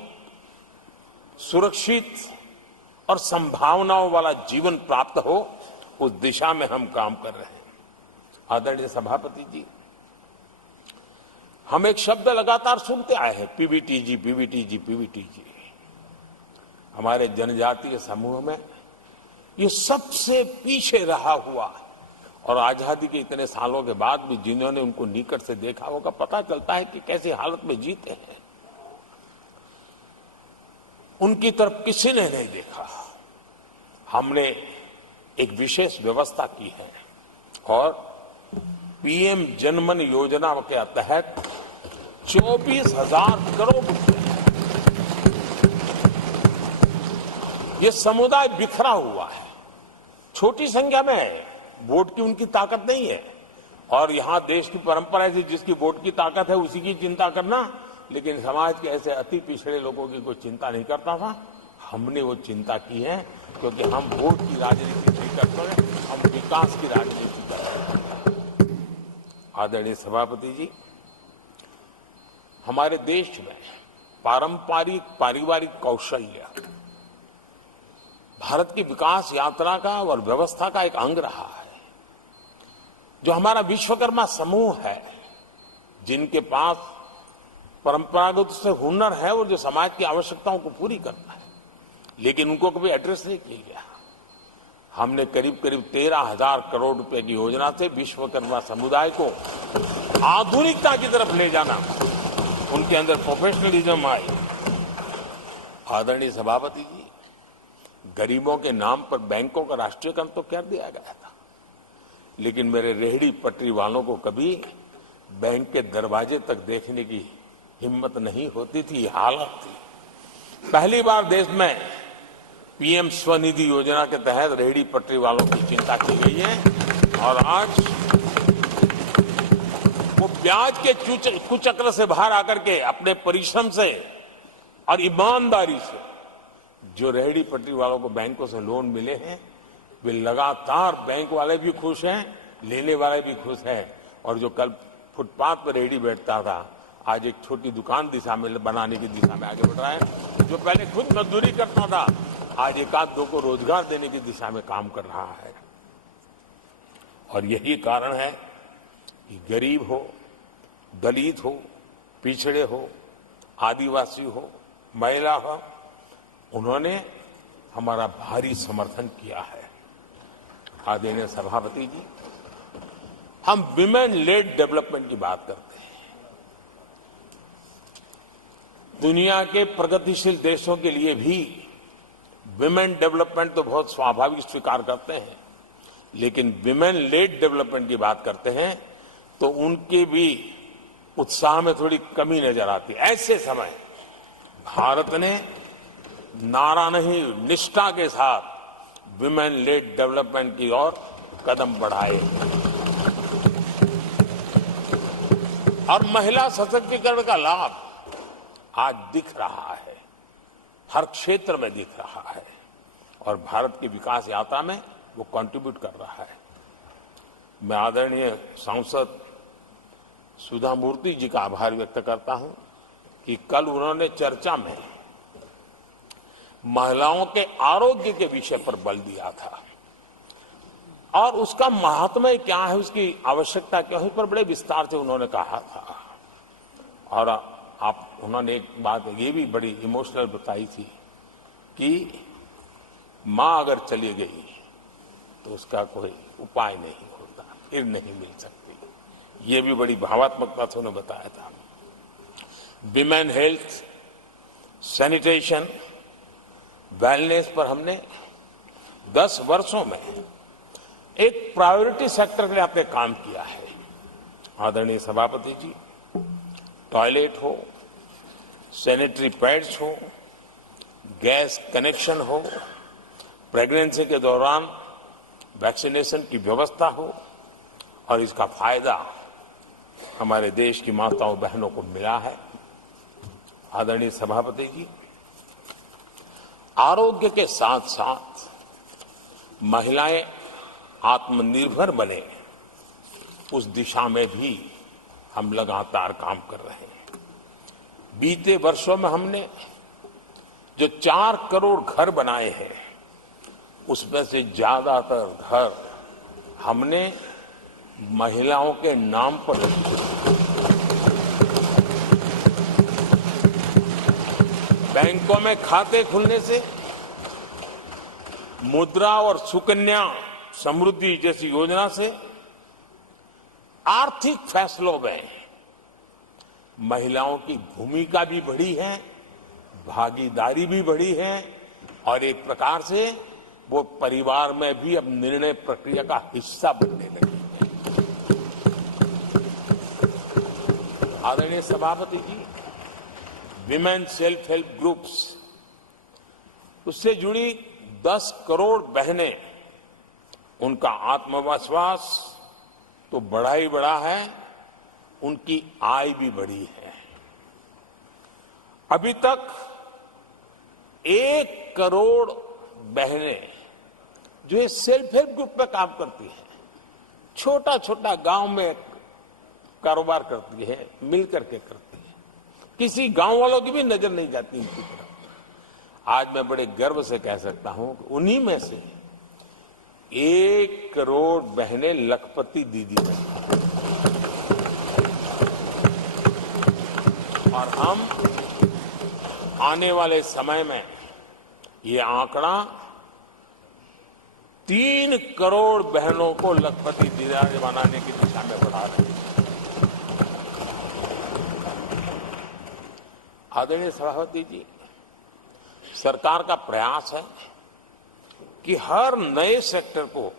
सुरक्षित और संभावनाओं वाला जीवन प्राप्त हो, उस दिशा में हम काम कर रहे हैं। आदरणीय सभापति जी, हम एक शब्द लगातार सुनते आए हैं, पीबीटीजी, पीबीटीजी, पीबीटीजी। हमारे जनजातीय समूह में ये सबसे पीछे रहा हुआ और आजादी के इतने सालों के बाद भी जिन्होंने उनको निकट से देखा होगा, पता चलता है कि कैसी हालत में जीते हैं। उनकी तरफ किसी ने नहीं देखा। हमने एक विशेष व्यवस्था की है और पीएम जनमन योजना के तहत 24,000 करोड़ रुपए, ये समुदाय बिखरा हुआ है, छोटी संख्या में है, वोट की उनकी ताकत नहीं है और यहां देश की परंपरा है जिसकी वोट की ताकत है उसी की चिंता करना, लेकिन समाज के ऐसे अति पिछड़े लोगों की कोई चिंता नहीं करता था। हमने वो चिंता की है क्योंकि हम वोट की राजनीति नहीं करते हैं, हम विकास की राजनीति कर रहे हैं। आदरणीय सभापति जी, हमारे देश में पारंपरिक पारिवारिक कौशल्य भारत की विकास यात्रा का और व्यवस्था का एक अंग रहा है। जो हमारा विश्वकर्मा समूह है, जिनके पास परंपरागत से हुनर है और जो समाज की आवश्यकताओं को पूरी करता है, लेकिन उनको कभी एड्रेस नहीं किया गया। हमने करीब करीब 13,000 करोड़ रुपए की योजना से विश्वकर्मा समुदाय को आधुनिकता की तरफ ले जाना, उनके अंदर प्रोफेशनलिज्म आई। आदरणीय सभापति जी, गरीबों के नाम पर बैंकों का राष्ट्रीयकरण तो कर दिया गया था, लेकिन मेरे रेहड़ी पटरी वालों को कभी बैंक के दरवाजे तक देखने की हिम्मत नहीं होती थी, हालत थी। पहली बार देश में पीएम स्वनिधि योजना के तहत रेहड़ी पटरी वालों की चिंता की गई है और आज वो ब्याज के कुचक्र से बाहर आकर के अपने परिश्रम से और ईमानदारी से जो रेहड़ी पटरी वालों को बैंकों से लोन मिले हैं, वे लगातार, बैंक वाले भी खुश हैं, लेने वाले भी खुश हैं और जो कल फुटपाथ पर रेहड़ी बैठता था, आज एक छोटी दुकान दिशा में बनाने की दिशा में आगे बढ़ रहा है। जो पहले खुद मजदूरी करता था, आज एक आध दो को रोजगार देने की दिशा में काम कर रहा है। और यही कारण है कि गरीब हो, दलित हो, पिछड़े हो, आदिवासी हो, महिला हो, उन्होंने हमारा भारी समर्थन किया है। आदरणीय सभापति जी, हम विमेन लेड डेवलपमेंट की बात करते हैं। दुनिया के प्रगतिशील देशों के लिए भी विमेन डेवलपमेंट तो बहुत स्वाभाविक स्वीकार करते हैं, लेकिन विमेन लेड डेवलपमेंट की बात करते हैं तो उनके भी उत्साह में थोड़ी कमी नजर आती है। ऐसे समय भारत ने नारा नहीं, निष्ठा के साथ विमेन लेड डेवलपमेंट की ओर कदम बढ़ाए और महिला सशक्तिकरण का लाभ आज दिख रहा है, हर क्षेत्र में दिख रहा है और भारत की विकास यात्रा में वो कंट्रीब्यूट कर रहा है। मैं आदरणीय सांसद सुधा मूर्ति जी का आभार व्यक्त करता हूं कि कल उन्होंने चर्चा में महिलाओं के आरोग्य के विषय पर बल दिया था और उसका महात्म्य क्या है, उसकी आवश्यकता क्या है, उस पर बड़े विस्तार से उन्होंने कहा था। और उन्होंने एक बात ये भी बड़ी इमोशनल बताई थी कि मां अगर चली गई तो उसका कोई उपाय नहीं होता, फिर नहीं मिल सकती। ये भी बड़ी भावात्मक बात उन्होंने बताया था। विमेन हेल्थ, सैनिटेशन, वेलनेस पर हमने 10 वर्षों में एक प्रायोरिटी सेक्टर के लिए आपने काम किया है। आदरणीय सभापति जी, टॉयलेट हो, सैनिटरी पैड्स हो, गैस कनेक्शन हो, प्रेगनेंसी के दौरान वैक्सीनेशन की व्यवस्था हो और इसका फायदा हमारे देश की माताओं बहनों को मिला है। आदरणीय सभापति जी, आरोग्य के साथ साथ महिलाएं आत्मनिर्भर बने, उस दिशा में भी हम लगातार काम कर रहे हैं। बीते वर्षों में हमने जो 4 करोड़ घर बनाए हैं, उसमें से ज्यादातर घर हमने महिलाओं के नाम पर रखे। बैंकों में खाते खुलने से, मुद्रा और सुकन्या समृद्धि जैसी योजना से आर्थिक फैसलों में महिलाओं की भूमिका भी बढ़ी है, भागीदारी भी बढ़ी है और एक प्रकार से वो परिवार में भी अब निर्णय प्रक्रिया का हिस्सा बनने लगी है। आदरणीय सभापति जी, विमेन सेल्फ हेल्प ग्रुप्स, उससे जुड़ी 10 करोड़ बहनें, उनका आत्मविश्वास तो बढ़ा ही बढ़ा है, उनकी आय भी बढ़ी है। अभी तक 1 करोड़ बहनें जो ये सेल्फ हेल्प ग्रुप में काम करती हैं, छोटा छोटा गांव में कारोबार करती है, मिल करके करती है, किसी गांव वालों की भी नजर नहीं जाती इनकी तरफ। आज मैं बड़े गर्व से कह सकता हूं कि उन्हीं में से 1 करोड़ बहनें लखपति दीदी बनी और हम आने वाले समय में ये आंकड़ा 3 करोड़ बहनों को लखपति दीदी बनाने की दिशा में बढ़ा रहे हैं। आदरणीय सभापति जी, सरकार का प्रयास है कि हर नए सेक्टर को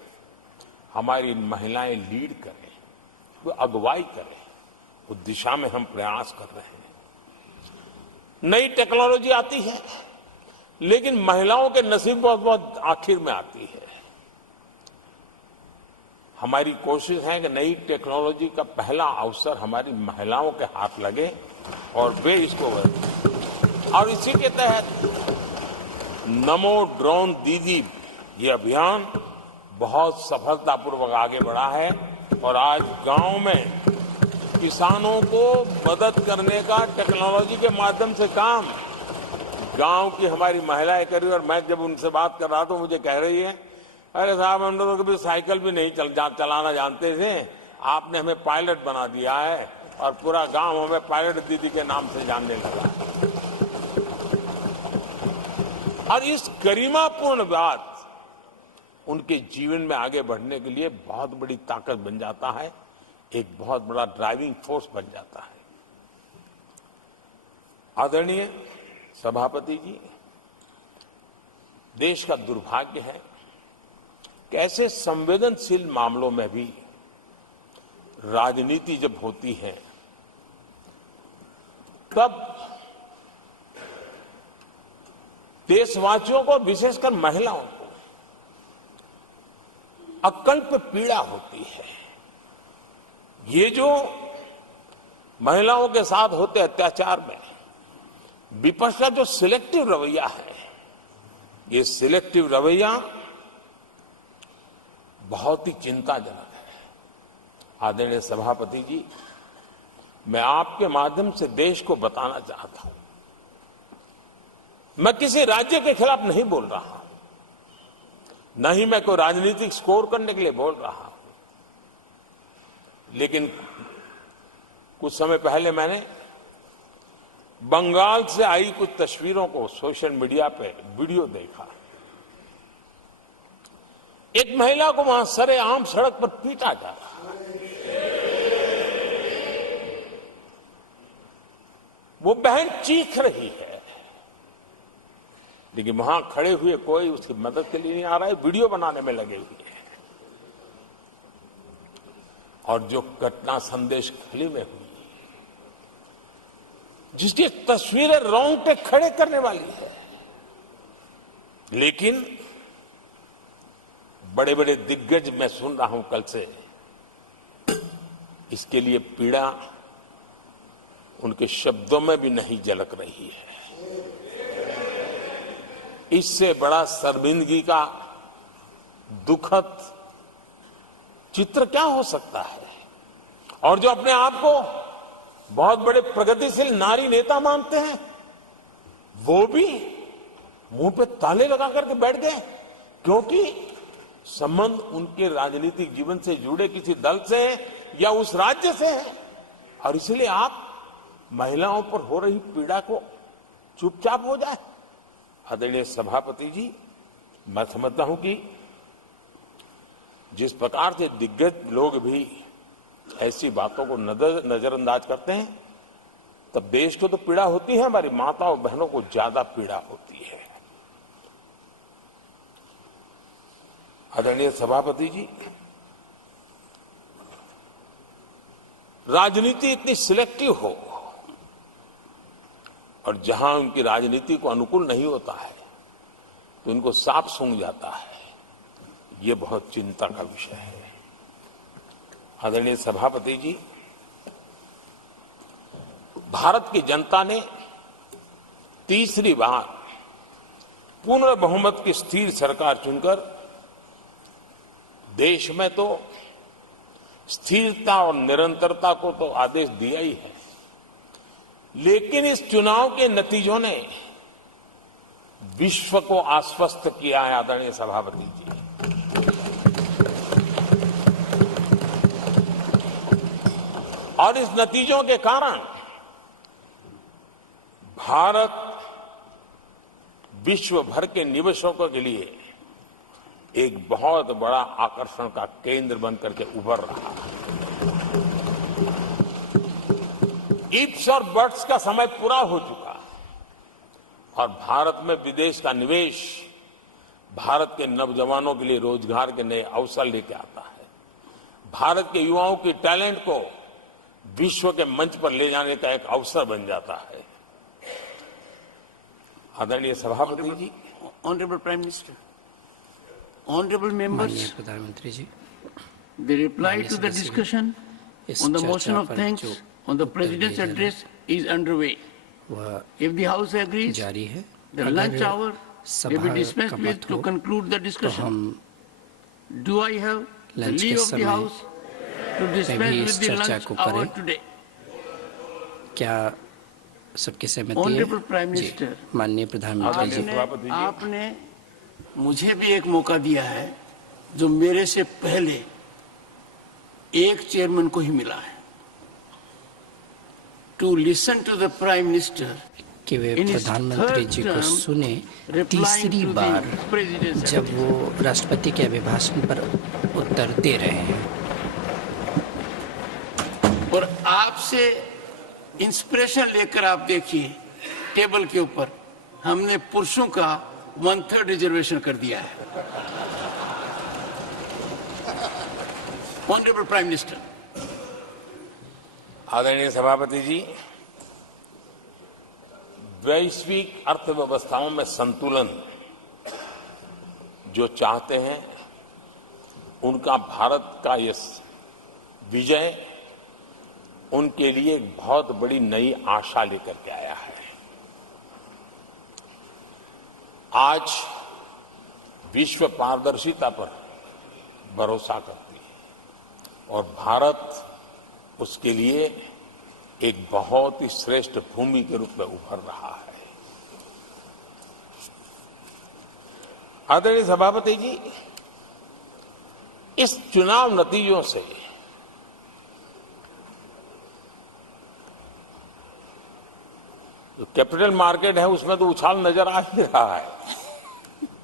हमारी महिलाएं लीड करें, वो अगुवाई करें, उस दिशा में हम प्रयास कर रहे हैं। नई टेक्नोलॉजी आती है, लेकिन महिलाओं के नसीब बहुत बहुत आखिर में आती है। हमारी कोशिश है कि नई टेक्नोलॉजी का पहला अवसर हमारी महिलाओं के हाथ लगे और वे इसको और इसी के तहत नमो ड्रोन दीदी ये अभियान बहुत सफलतापूर्वक आगे बढ़ा है और आज गांव में किसानों को मदद करने का टेक्नोलॉजी के माध्यम से काम गांव की हमारी महिलाएं कर रही है। और मैं जब उनसे बात कर रहा था, मुझे कह रही है, अरे साहब हम लोग कभी साइकिल भी नहीं चलाना जानते थे, आपने हमें पायलट बना दिया है और पूरा गांव हमें पायलट दीदी के नाम से जानने लगा। और इस गरिमापूर्ण बात उनके जीवन में आगे बढ़ने के लिए बहुत बड़ी ताकत बन जाता है एक बहुत बड़ा ड्राइविंग फोर्स बन जाता है। आदरणीय सभापति जी, देश का दुर्भाग्य है कि ऐसे संवेदनशील मामलों में भी राजनीति जब होती है तब देशवासियों को, विशेषकर महिलाओं को अकल्प पीड़ा होती है। ये जो महिलाओं के साथ होते अत्याचार में विपक्ष का जो सिलेक्टिव रवैया है, ये सिलेक्टिव रवैया बहुत ही चिंताजनक है। आदरणीय सभापति जी, मैं आपके माध्यम से देश को बताना चाहता हूं, मैं किसी राज्य के खिलाफ नहीं बोल रहा हूं, न ही मैं कोई राजनीतिक स्कोर करने के लिए बोल रहा हूं, लेकिन कुछ समय पहले मैंने बंगाल से आई कुछ तस्वीरों को सोशल मीडिया पे वीडियो देखा। एक महिला को वहां सरेआम सड़क पर पीटा जा रहा है। वो बहन चीख रही है, लेकिन वहां खड़े हुए कोई उसकी मदद के लिए नहीं आ रहा है, वीडियो बनाने में लगे हुए हैं। और जो घटना संदेश खली में हुई, जिसकी तस्वीरें रोंगटे खड़े करने वाली है, लेकिन बड़े बड़े दिग्गज मैं सुन रहा हूं कल से, इसके लिए पीड़ा उनके शब्दों में भी नहीं झलक रही है। इससे बड़ा शर्मिंदगी का दुखद चित्र क्या हो सकता है? और जो अपने आप को बहुत बड़े प्रगतिशील नारी नेता मानते हैं, वो भी मुंह पे ताले लगा करके बैठ गए, क्योंकि संबंध उनके राजनीतिक जीवन से जुड़े किसी दल से या उस राज्य से है। और इसलिए आप महिलाओं पर हो रही पीड़ा को चुपचाप हो जाए। आदरणीय सभापति जी, मैं समझता हूं कि जिस प्रकार से दिग्गज लोग भी ऐसी बातों को नजरअंदाज करते हैं, तब देश को तो पीड़ा होती है, हमारी माताओं बहनों को ज्यादा पीड़ा होती है। आदरणीय सभापति जी, राजनीति इतनी सिलेक्टिव हो और जहां उनकी राजनीति को अनुकूल नहीं होता है तो उनको साफ सूंघ जाता है, ये बहुत चिंता का विषय है। आदरणीय सभापति जी, भारत की जनता ने तीसरी बार पूर्ण बहुमत की स्थिर सरकार चुनकर देश में तो स्थिरता और निरंतरता को तो आदेश दिया ही है, लेकिन इस चुनाव के नतीजों ने विश्व को आश्वस्त किया है। आदरणीय सभापति जी, और इस नतीजों के कारण भारत विश्व भर के निवेशकों के लिए एक बहुत बड़ा आकर्षण का केंद्र बनकर के उभर रहा है। इफ्स और बट्स का समय पूरा हो चुका और भारत में विदेश का निवेश भारत के नौजवानों के लिए रोजगार के नए अवसर लेके आता है। भारत के युवाओं की टैलेंट को विश्व के मंच पर ले जाने का एक अवसर बन जाता है। आदरणीय सभापति जी, honourable prime minister, honourable members, प्रधानमंत्री जी, the reply to the discussion on the motion of thanks on the president's address is underway. If the House agrees, जारी है। the lunch hour may be dispensed with to conclude the discussion. Do I have the leave of the House to dispense with the lunch hour today? क्या सबकी सहमति है? Honourable prime minister, माननीय प्रधानमंत्री जी, आपने मुझे भी एक मौका दिया है जो मेरे से पहले एक चेयरमैन को ही मिला है, to listen to the prime minister कि वे प्रधानमंत्री जी को सुने तीसरी बार जब वो राष्ट्रपति के अभिभाषण पर उत्तर दे रहे हैं। और आपसे इंस्पिरेशन लेकर आप देखिए, टेबल के ऊपर हमने पुरुषों का 1/3 रिजर्वेशन कर दिया है। ऑनरेबल प्राइम मिनिस्टर, आदरणीय सभापति जी, वैश्विक अर्थव्यवस्थाओं में संतुलन जो चाहते हैं, उनका भारत का ये विजय उनके लिए एक बहुत बड़ी नई आशा लेकर के आया है। आज विश्व पारदर्शिता पर भरोसा करती है और भारत उसके लिए एक बहुत ही श्रेष्ठ भूमि के रूप में उभर रहा है। आदरणीय सभापति जी, इस चुनाव नतीजों से जो कैपिटल मार्केट है उसमें तो उछाल नजर आ ही रहा है,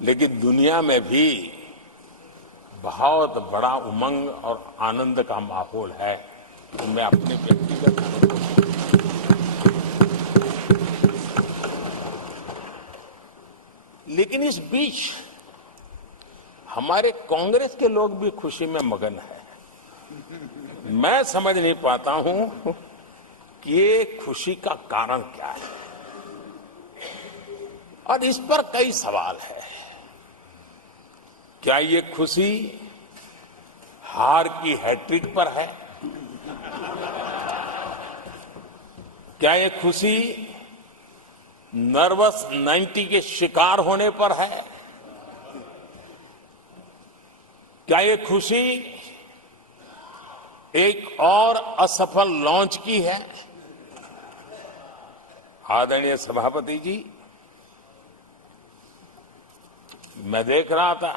लेकिन दुनिया में भी बहुत बड़ा उमंग और आनंद का माहौल है। मैं अपने व्यक्तिगत लेकिन इस बीच हमारे कांग्रेस के लोग भी खुशी में मगन है। मैं समझ नहीं पाता हूं कि ये खुशी का कारण क्या है, और इस पर कई सवाल है। क्या ये खुशी हार की हैट्रिक पर है? क्या ये खुशी नर्वस 90 के शिकार होने पर है? क्या ये खुशी एक और असफल लॉन्च की है? आदरणीय सभापति जी, मैं देख रहा था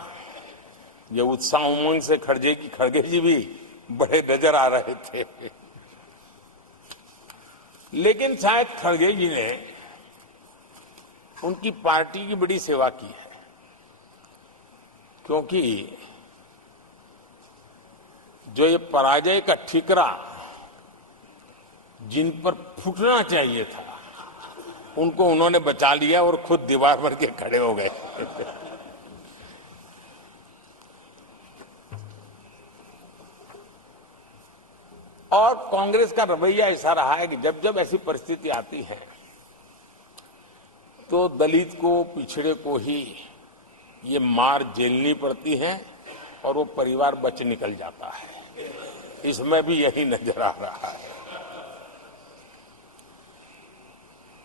ये उत्साह उमंग से खड़गे जी भी बड़े नजर आ रहे थे, लेकिन शायद खड़गे जी ने उनकी पार्टी की बड़ी सेवा की है, क्योंकि जो ये पराजय का ठिकरा जिन पर फूटना चाहिए था, उनको उन्होंने बचा लिया और खुद दीवार भर के खड़े हो गए। और कांग्रेस का रवैया ऐसा रहा है कि जब जब ऐसी परिस्थिति आती है तो दलित को, पिछड़े को ही ये मार झेलनी पड़ती है और वो परिवार बच निकल जाता है। इसमें भी यही नजर आ रहा है।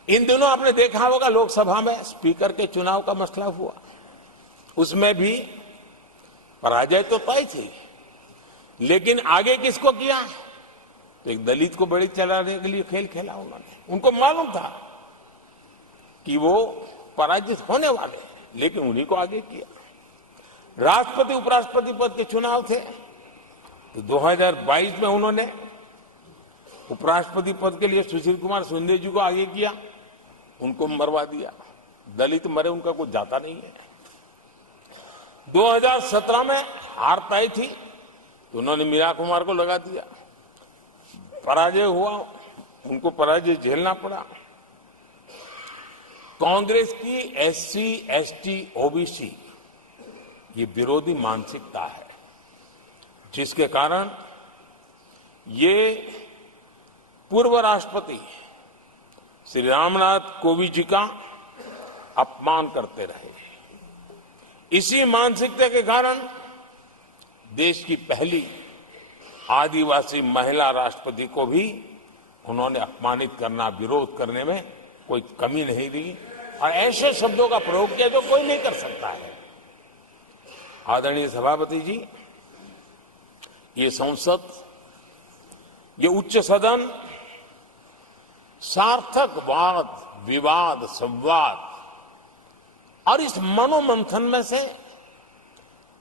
इन दिनों आपने देखा होगा लोकसभा में स्पीकर के चुनाव का मसला हुआ, उसमें भी पराजय तो तय थी, लेकिन आगे किसको किया? तो एक दलित को बड़ी चलाने के लिए खेल खेला उन्होंने। उनको मालूम था कि वो पराजित होने वाले, लेकिन उन्हीं को आगे किया। राष्ट्रपति उपराष्ट्रपति पद के चुनाव थे तो 2022 में उन्होंने उपराष्ट्रपति पद के लिए सुशील कुमार शिंदे जी को आगे किया, उनको मरवा दिया। दलित मरे उनका कुछ जाता नहीं है। 2017 में हार तय थी तो उन्होंने मीरा कुमार को लगा दिया, पराजय हुआ, उनको पराजय झेलना पड़ा। कांग्रेस की एससी, एसटी, ओबीसी ये विरोधी मानसिकता है, जिसके कारण ये पूर्व राष्ट्रपति श्री रामनाथ कोविंद जी का अपमान करते रहे। इसी मानसिकता के कारण देश की पहली आदिवासी महिला राष्ट्रपति को भी उन्होंने अपमानित करना, विरोध करने में कोई कमी नहीं दी, और ऐसे शब्दों का प्रयोग किया जो कोई नहीं कर सकता है। आदरणीय सभापति जी, ये संसद, ये उच्च सदन सार्थक वाद विवाद संवाद और इस मनोमंथन में से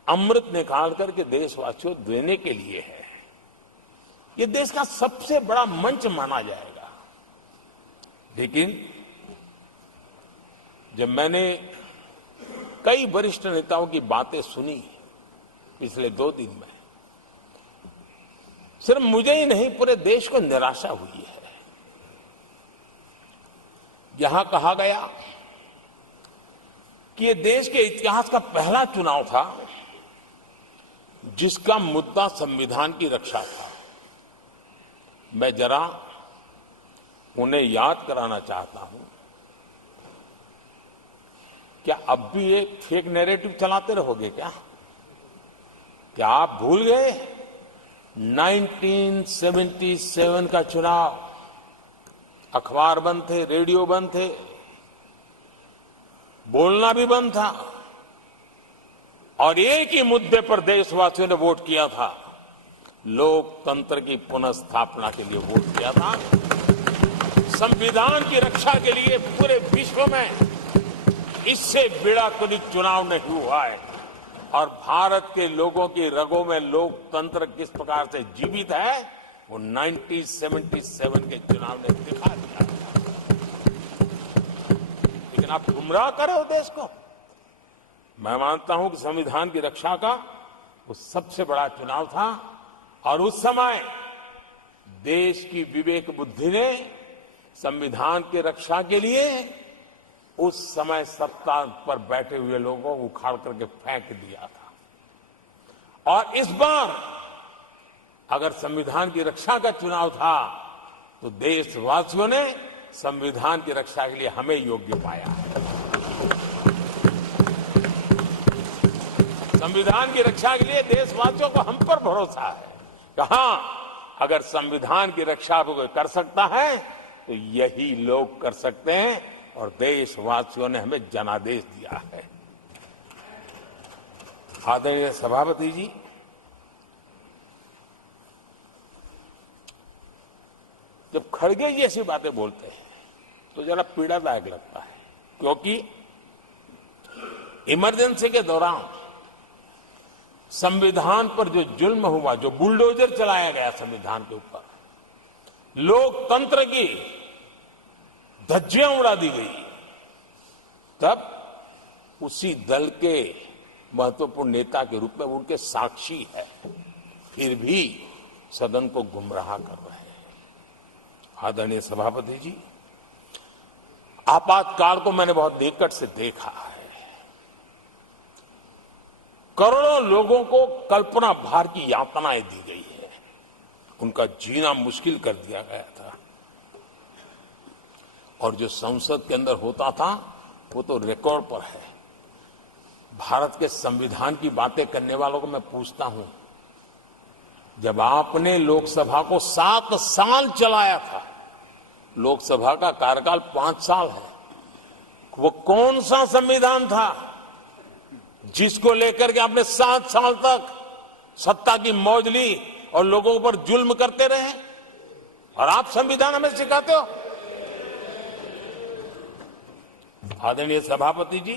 अमृत निकाल करके देशवासियों देने के लिए है। ये देश का सबसे बड़ा मंच माना जाएगा। लेकिन जब मैंने कई वरिष्ठ नेताओं की बातें सुनी पिछले 2 दिन में, सिर्फ मुझे ही नहीं पूरे देश को निराशा हुई है। यहां कहा गया कि ये देश के इतिहास का पहला चुनाव था जिसका मुद्दा संविधान की रक्षा था। मैं जरा उन्हें याद कराना चाहता हूं, क्या अब भी एक फेक नैरेटिव चलाते रहोगे क्या? क्या आप भूल गए 1977 का चुनाव? अखबार बंद थे, रेडियो बंद थे, बोलना भी बंद था और एक ही मुद्दे पर देशवासियों ने वोट किया था। लोकतंत्र की पुनर्स्थापना के लिए वोट किया था। संविधान की रक्षा के लिए पूरे विश्व में इससे बड़ा कोई चुनाव नहीं हुआ है और भारत के लोगों की रगों में लोकतंत्र किस प्रकार से जीवित है वो 1977 के चुनाव ने दिखा दिया। लेकिन आप गुमराह कर रहे हो देश को। मैं मानता हूं कि संविधान की रक्षा का वो सबसे बड़ा चुनाव था और उस समय देश की विवेक बुद्धि ने संविधान की रक्षा के लिए उस समय सत्ता पर बैठे हुए लोगों को उखाड़ करके फेंक दिया था। और इस बार अगर संविधान की रक्षा का चुनाव था तो देशवासियों ने संविधान की रक्षा के लिए हमें योग्य पाया है। संविधान की रक्षा के लिए देशवासियों को हम पर भरोसा है कि हां, अगर संविधान की रक्षा कोई कर सकता है तो यही लोग कर सकते हैं और देशवासियों ने हमें जनादेश दिया है। आदरणीय सभापति जी, जब खड़गे जी ऐसी बातें बोलते हैं तो जरा पीड़ादायक लगता है, क्योंकि इमरजेंसी के दौरान संविधान पर जो जुल्म हुआ, जो बुलडोजर चलाया गया संविधान के ऊपर, लोकतंत्र की धज्जियां उड़ा दी गई, तब उसी दल के महत्वपूर्ण नेता के रूप में उनके साक्षी है, फिर भी सदन को गुमराह कर रहे हैं। आदरणीय सभापति जी, आपातकाल को मैंने बहुत निकट से देखा है। करोड़ों लोगों को कल्पना भार की यातनाएं दी गई है, उनका जीना मुश्किल कर दिया गया था और जो संसद के अंदर होता था वो तो रिकॉर्ड पर है। भारत के संविधान की बातें करने वालों को मैं पूछता हूं, जब आपने लोकसभा को 7 साल चलाया था, लोकसभा का कार्यकाल 5 साल है, वो कौन सा संविधान था जिसको लेकर के आपने 7 साल तक सत्ता की मौज ली और लोगों पर जुल्म करते रहे? और आप संविधान हमें सिखाते हो? आदरणीय सभापति जी,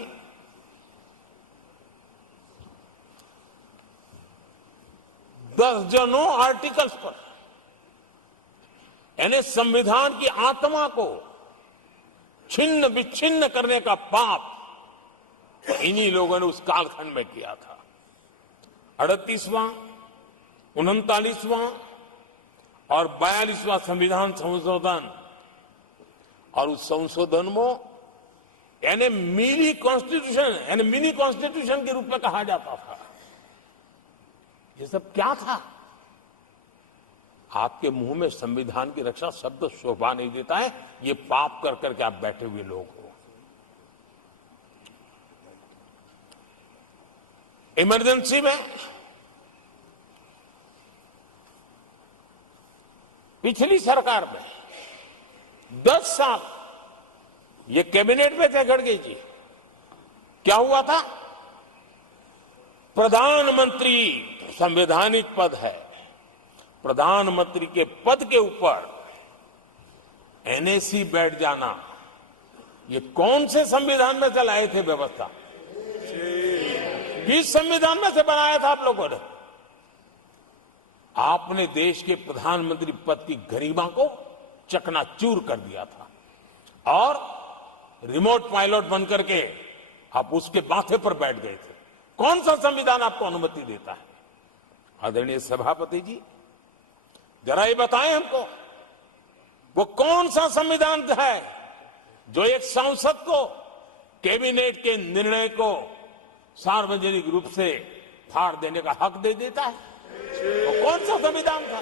दर्जनों आर्टिकल्स पर, यानी संविधान की आत्मा को छिन्न विच्छिन्न करने का पाप इन्हीं लोगों ने उस कालखंड में किया था। 38वां, 39वां और 42वां संविधान संशोधन, और उस संशोधन में यानी मिनी कॉन्स्टिट्यूशन, यानी मिनी कॉन्स्टिट्यूशन के रूप में कहा जाता था। ये सब क्या था? आपके मुंह में संविधान की रक्षा शब्द शोभा नहीं देता है। ये पाप कर करके आप बैठे हुए लोग हो। इमरजेंसी में पिछली सरकार में 10 साल ये कैबिनेट में थे खड़गे जी, क्या हुआ था? प्रधानमंत्री संवैधानिक पद है, प्रधानमंत्री के पद के ऊपर एनएसी बैठ जाना, ये कौन से संविधान में से लाए थे व्यवस्था? किस संविधान में से बनाया था आप लोगों ने? आपने देश के प्रधानमंत्री पद की गरिमा को चकनाचूर कर दिया था और रिमोट पायलट बनकर के आप उसके माथे पर बैठ गए थे। कौन सा संविधान आपको अनुमति देता है? आदरणीय सभापति जी, जरा ये बताएं हमको, वो कौन सा संविधान है जो एक सांसद को कैबिनेट के निर्णय को सार्वजनिक रूप से फाड़ देने का हक दे देता है? वो कौन सा संविधान था?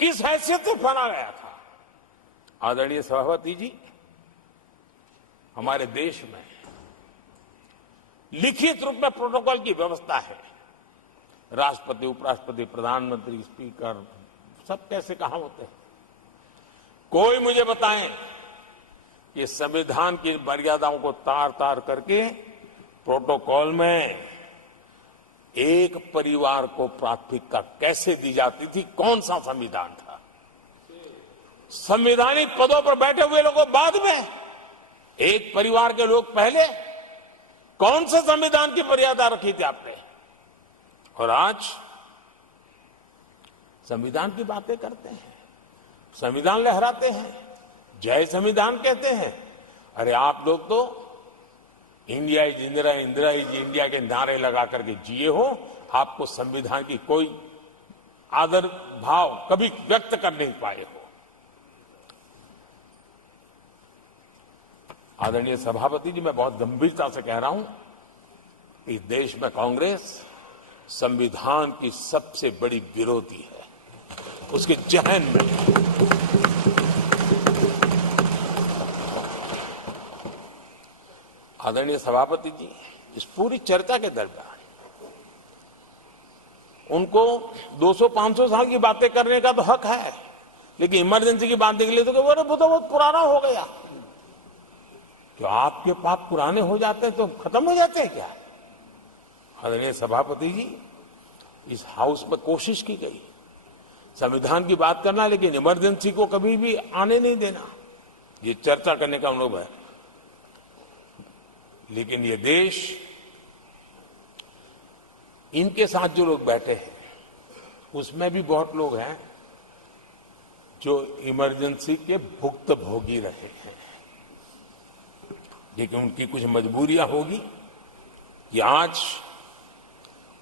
किस हैसियत से बना गया था? आदरणीय सभापति जी, हमारे देश में लिखित रूप में प्रोटोकॉल की व्यवस्था है। राष्ट्रपति, उपराष्ट्रपति, प्रधानमंत्री, स्पीकर सब कैसे कहां होते हैं? कोई मुझे बताएं कि संविधान की मर्यादाओं को तार तार करके प्रोटोकॉल में एक परिवार को प्राथमिकता कैसे दी जाती थी? कौन सा संविधान था? संवैधानिक पदों पर बैठे हुए लोगों बाद में, एक परिवार के लोग पहले। कौन से संविधान की मर्यादा रखी थी आपने? और आज संविधान की बातें करते हैं, संविधान लहराते हैं, जय संविधान कहते हैं। अरे आप लोग तो India is Indira, Indira is India के नारे लगा करके जिए हो। आपको संविधान की कोई आदर भाव कभी व्यक्त कर नहीं पाए हो। आदरणीय सभापति जी, मैं बहुत गंभीरता से कह रहा हूं कि देश में कांग्रेस संविधान की सबसे बड़ी विरोधी है। उसके जहन में आदरणीय सभापति जी, इस पूरी चर्चा के दरमियान उनको 200-500 साल की बातें करने का तो हक है, लेकिन इमरजेंसी की बात के लिए तो वो तो बहुत पुराना हो गया। क्या आपके पाप पुराने हो जाते हैं तो खत्म हो जाते हैं क्या? आदरणीय सभापति जी, इस हाउस में कोशिश की गई संविधान की बात करना, लेकिन इमरजेंसी को कभी भी आने नहीं देना। ये चर्चा करने का अनुभव है, लेकिन ये देश, इनके साथ जो लोग बैठे हैं उसमें भी बहुत लोग हैं जो इमरजेंसी के भुक्तभोगी रहे हैं, लेकिन उनकी कुछ मजबूरियां होगी कि आज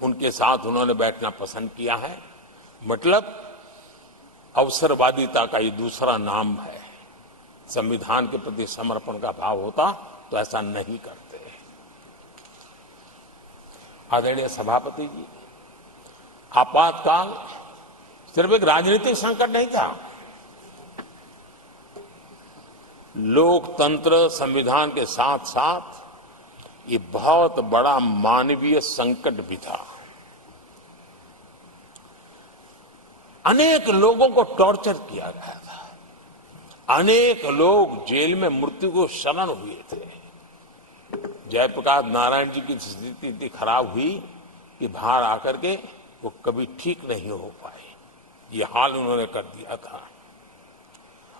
उनके साथ उन्होंने बैठना पसंद किया है। मतलब अवसरवादिता का ये दूसरा नाम है। संविधान के प्रति समर्पण का भाव होता तो ऐसा नहीं करते। आदरणीय सभापति जी, आपातकाल सिर्फ एक राजनीतिक संकट नहीं था, लोकतंत्र संविधान के साथ साथ ये बहुत बड़ा मानवीय संकट भी था। अनेक लोगों को टॉर्चर किया गया था, अनेक लोग जेल में मृत्यु को शरण हुए थे। जयप्रकाश नारायण जी की स्थिति इतनी खराब हुई कि बाहर आकर के वो कभी ठीक नहीं हो पाए। ये हाल उन्होंने कर दिया था।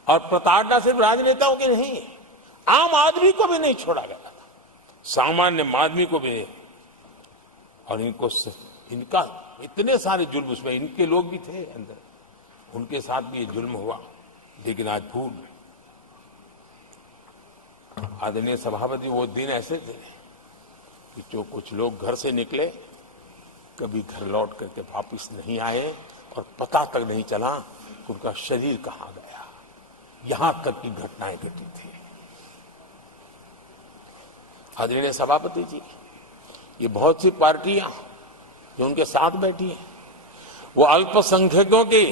और प्रताड़ना सिर्फ राजनेताओं की नहीं, आम आदमी को भी नहीं छोड़ा गया था, सामान्य आदमी को भी। और इनका इतने सारे जुल्म, उसमें इनके लोग भी थे अंदर, उनके साथ भी ये जुल्म हुआ। लेकिन आज भूल, आदरणीय सभापति, वो दिन ऐसे थे कि जो कुछ लोग घर से निकले कभी घर लौट करके वापिस नहीं आए और पता तक नहीं चला कि उनका शरीर कहां गया। यहां तक की घटनाएं घटी थी। आदरणीय सभापति जी, ये बहुत सी पार्टियां जो उनके साथ बैठी हैं, वो अल्पसंख्यकों की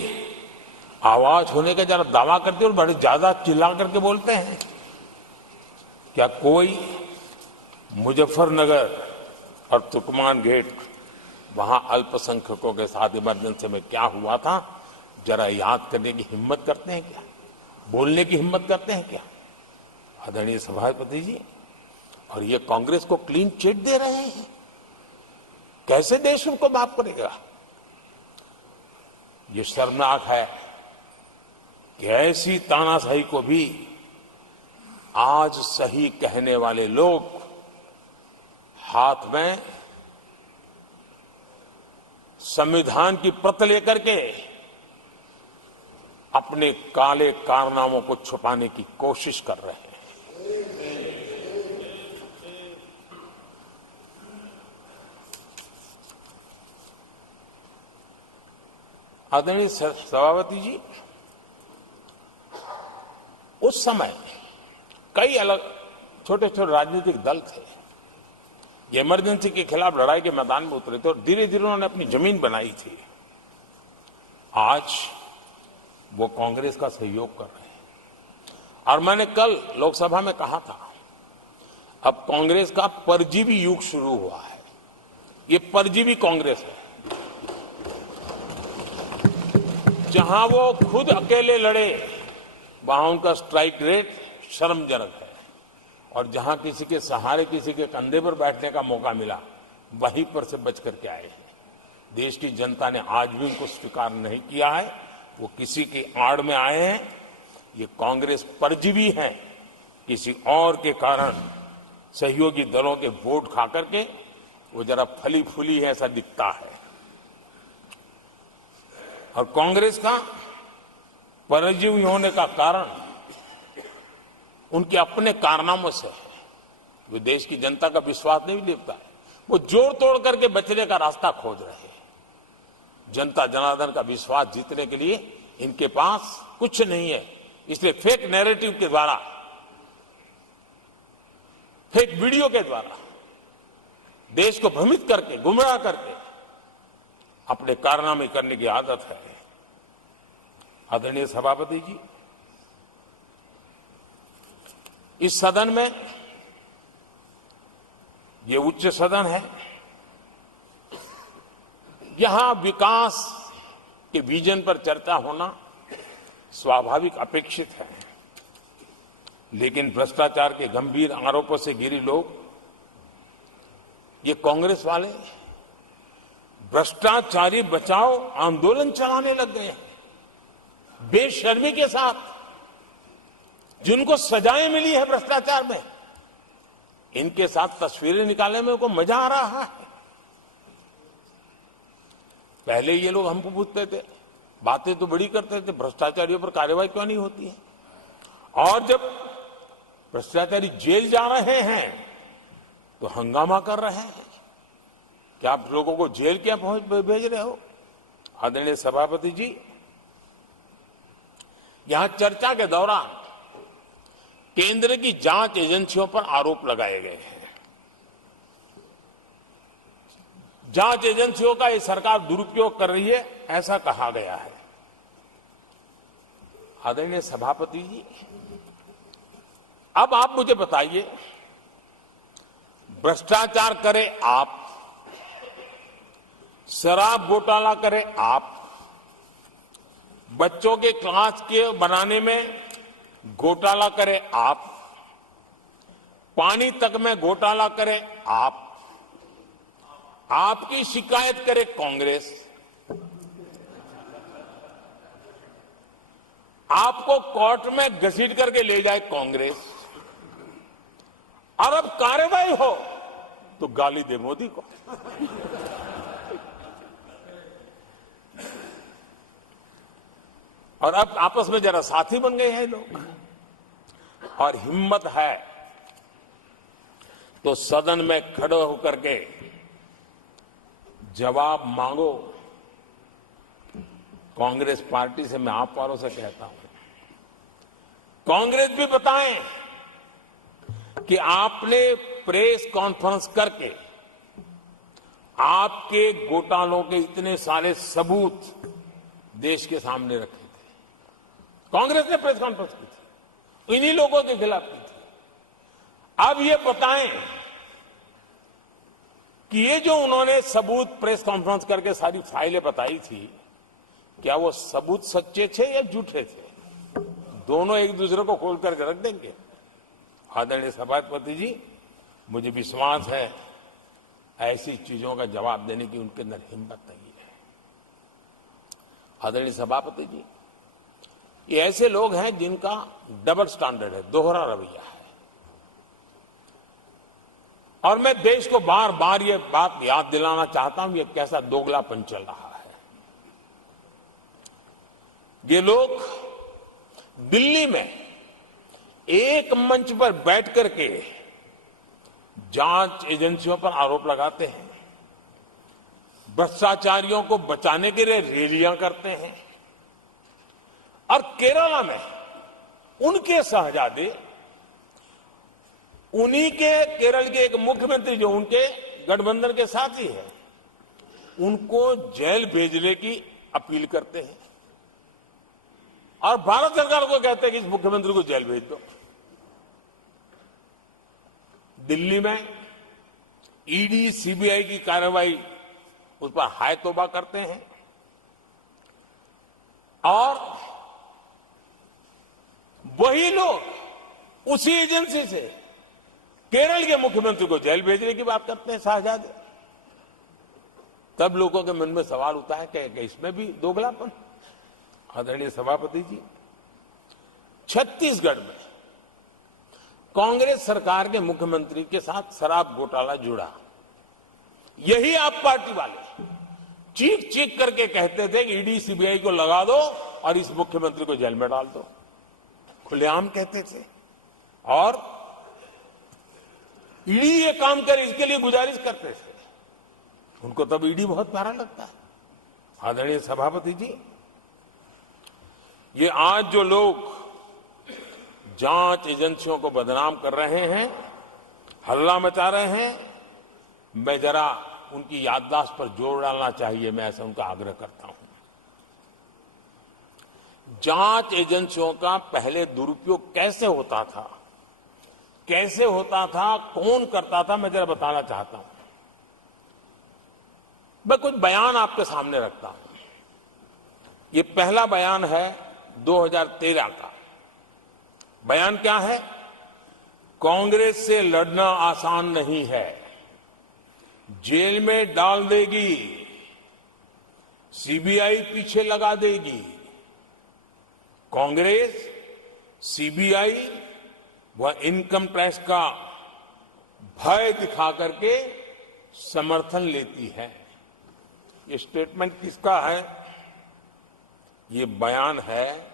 आवाज होने का जरा दावा करते और बड़े ज्यादा चिल्ला करके बोलते हैं। क्या कोई मुजफ्फरनगर और तुर्कमान गेट, वहां अल्पसंख्यकों के साथ इमरजेंसी में क्या हुआ था, जरा याद करने की हिम्मत करते हैं क्या? बोलने की हिम्मत करते हैं क्या? आदरणीय सभापति जी, और ये कांग्रेस को क्लीन चिट दे रहे हैं। कैसे देश उनको माफ करेगा? ये शर्मनाक है कि ऐसी तानाशाही को भी आज सही कहने वाले लोग हाथ में संविधान की प्रत लेकर के अपने काले कारनामों को छुपाने की कोशिश कर रहे हैं। आदरणीय सभापति जी, उस समय कई अलग छोटे छोटे राजनीतिक दल थे, ये इमरजेंसी के खिलाफ लड़ाई के मैदान में उतरे थे और धीरे धीरे उन्होंने अपनी जमीन बनाई थी। आज वो कांग्रेस का सहयोग कर रहे हैं और मैंने कल लोकसभा में कहा था, अब कांग्रेस का परजीवी युग शुरू हुआ है। ये परजीवी कांग्रेस है, जहां वो खुद अकेले लड़े वहां उनका स्ट्राइक रेट शर्मजनक है और जहां किसी के सहारे, किसी के कंधे पर बैठने का मौका मिला, वहीं पर से बच करके आए हैं। देश की जनता ने आज भी उनको स्वीकार नहीं किया है, वो किसी की आड़ में आए हैं। ये कांग्रेस परजीवी है, किसी और के कारण सहयोगी दलों के वोट खा करके वो जरा फली फूली है ऐसा दिखता है। और कांग्रेस का परजीवी होने का कारण उनके अपने कारनामों से है। वो देश की जनता का विश्वास नहीं लेता है, वो जोड़ तोड़ करके बचने का रास्ता खोज रहे हैं। जनता जनार्दन का विश्वास जीतने के लिए इनके पास कुछ नहीं है, इसलिए फेक नैरेटिव के द्वारा, फेक वीडियो के द्वारा देश को भ्रमित करके, गुमराह करके अपने कारनामे करने की आदत है। आदरणीय सभापति जी, इस सदन में, ये उच्च सदन है, यहां विकास के विजन पर चर्चा होना स्वाभाविक अपेक्षित है, लेकिन भ्रष्टाचार के गंभीर आरोपों से घिरे लोग, ये कांग्रेस वाले भ्रष्टाचारी बचाओ आंदोलन चलाने लग गए हैं बेशर्मी के साथ। जिनको सजाएं मिली है भ्रष्टाचार में, इनके साथ तस्वीरें निकालने में उनको मजा आ रहा है। पहले ये लोग हमको पूछते थे, बातें तो बड़ी करते थे, भ्रष्टाचारियों पर कार्रवाई क्यों नहीं होती है? और जब भ्रष्टाचारी जेल जा रहे हैं तो हंगामा कर रहे हैं। क्या आप लोगों को जेल क्या भेज रहे हो? आदरणीय सभापति जी, यहां चर्चा के दौरान केंद्र की जांच एजेंसियों पर आरोप लगाए गए हैं। जांच एजेंसियों का ये सरकार दुरुपयोग कर रही है, ऐसा कहा गया है। आदरणीय सभापति जी, अब आप मुझे बताइए, भ्रष्टाचार करे आप, शराब घोटाला करे आप, बच्चों के क्लास के बनाने में घोटाला करे आप, पानी तक में घोटाला करे आप, आपकी शिकायत करे कांग्रेस, आपको कोर्ट में घसीट करके ले जाए कांग्रेस, और अब कार्रवाई हो तो गाली दे मोदी को। और अब आपस में जरा साथी बन गए हैं लोग। और हिम्मत है तो सदन में खड़े होकर के जवाब मांगो। कांग्रेस पार्टी से मैं आप वालों से कहता हूं, कांग्रेस भी बताएं कि आपने प्रेस कॉन्फ्रेंस करके आपके घोटालों के इतने सारे सबूत देश के सामने रखे थे। कांग्रेस ने प्रेस कॉन्फ्रेंस की थी, इन्हीं लोगों के खिलाफ की थी। अब ये बताएं कि ये जो उन्होंने सबूत प्रेस कॉन्फ्रेंस करके सारी फाइलें बताई थी, क्या वो सबूत सच्चे थे या झूठे थे? दोनों एक दूसरे को खोल करके रख देंगे। आदरणीय सभापति जी, मुझे विश्वास है ऐसी चीजों का जवाब देने की उनके अंदर हिम्मत नहीं है। आदरणीय सभापति जी, ये ऐसे लोग हैं जिनका डबल स्टैंडर्ड है, दोहरा रवैया है। और मैं देश को बार बार ये बात याद दिलाना चाहता हूं, ये कैसा दोगलापन चल रहा है। ये लोग दिल्ली में एक मंच पर बैठ करके जांच एजेंसियों पर आरोप लगाते हैं, भ्रष्टाचारियों को बचाने के लिए रैलियां करते हैं और केरला में उनके शहजादे, उन्हीं के केरल के एक मुख्यमंत्री जो उनके गठबंधन के साथी हैं, उनको जेल भेजने की अपील करते हैं और भारत सरकार को कहते हैं कि इस मुख्यमंत्री को जेल भेज दो। दिल्ली में ईडी सीबीआई की कार्रवाई उस पर हाय तौबा करते हैं और वही लोग उसी एजेंसी से केरल के मुख्यमंत्री को जेल भेजने की बात करते हैं, शहजादे। तब लोगों के मन में सवाल उठता है कि इसमें भी दोगलापन। आदरणीय सभापति जी, छत्तीसगढ़ में कांग्रेस सरकार के मुख्यमंत्री के साथ शराब घोटाला जुड़ा। यही आप पार्टी वाले चीख चीख करके कहते थे कि ईडी सीबीआई को लगा दो और इस मुख्यमंत्री को जेल में डाल दो, खुलेआम कहते थे। और ईडी ये काम करे इसके लिए गुजारिश करते थे। उनको तब ईडी बहुत प्यारा लगता है। आदरणीय सभापति जी, ये आज जो लोग जांच एजेंसियों को बदनाम कर रहे हैं, हल्ला मचा रहे हैं, मैं जरा उनकी याददाश्त पर जोर डालना चाहिए, मैं ऐसा उनका आग्रह करता हूं। जांच एजेंसियों का पहले दुरुपयोग कैसे होता था, कौन करता था, मैं जरा बताना चाहता हूं। मैं कुछ बयान आपके सामने रखता हूं। ये पहला बयान है 2013 का। बयान क्या है? कांग्रेस से लड़ना आसान नहीं है, जेल में डाल देगी, सीबीआई पीछे लगा देगी। कांग्रेस सीबीआई व इनकम टैक्स का भय दिखा करके समर्थन लेती है। ये स्टेटमेंट किसका है? ये बयान है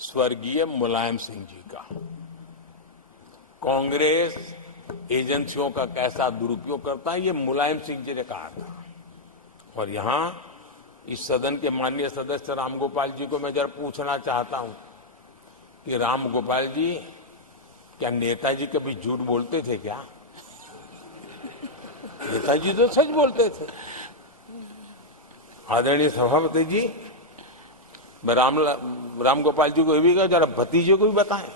स्वर्गीय मुलायम सिंह जी का। कांग्रेस एजेंसियों का कैसा दुरुपयोग करता है, ये मुलायम सिंह जी ने कहा था। और यहां इस सदन के माननीय सदस्य रामगोपाल जी को मैं जरा पूछना चाहता हूं कि रामगोपाल जी, क्या नेताजी कभी झूठ बोलते थे क्या? नेताजी तो सच बोलते थे। आदरणीय सभापति जी, मैं रामगोपाल जी को ये भी कहा जरा भतीजे को भी बताएं,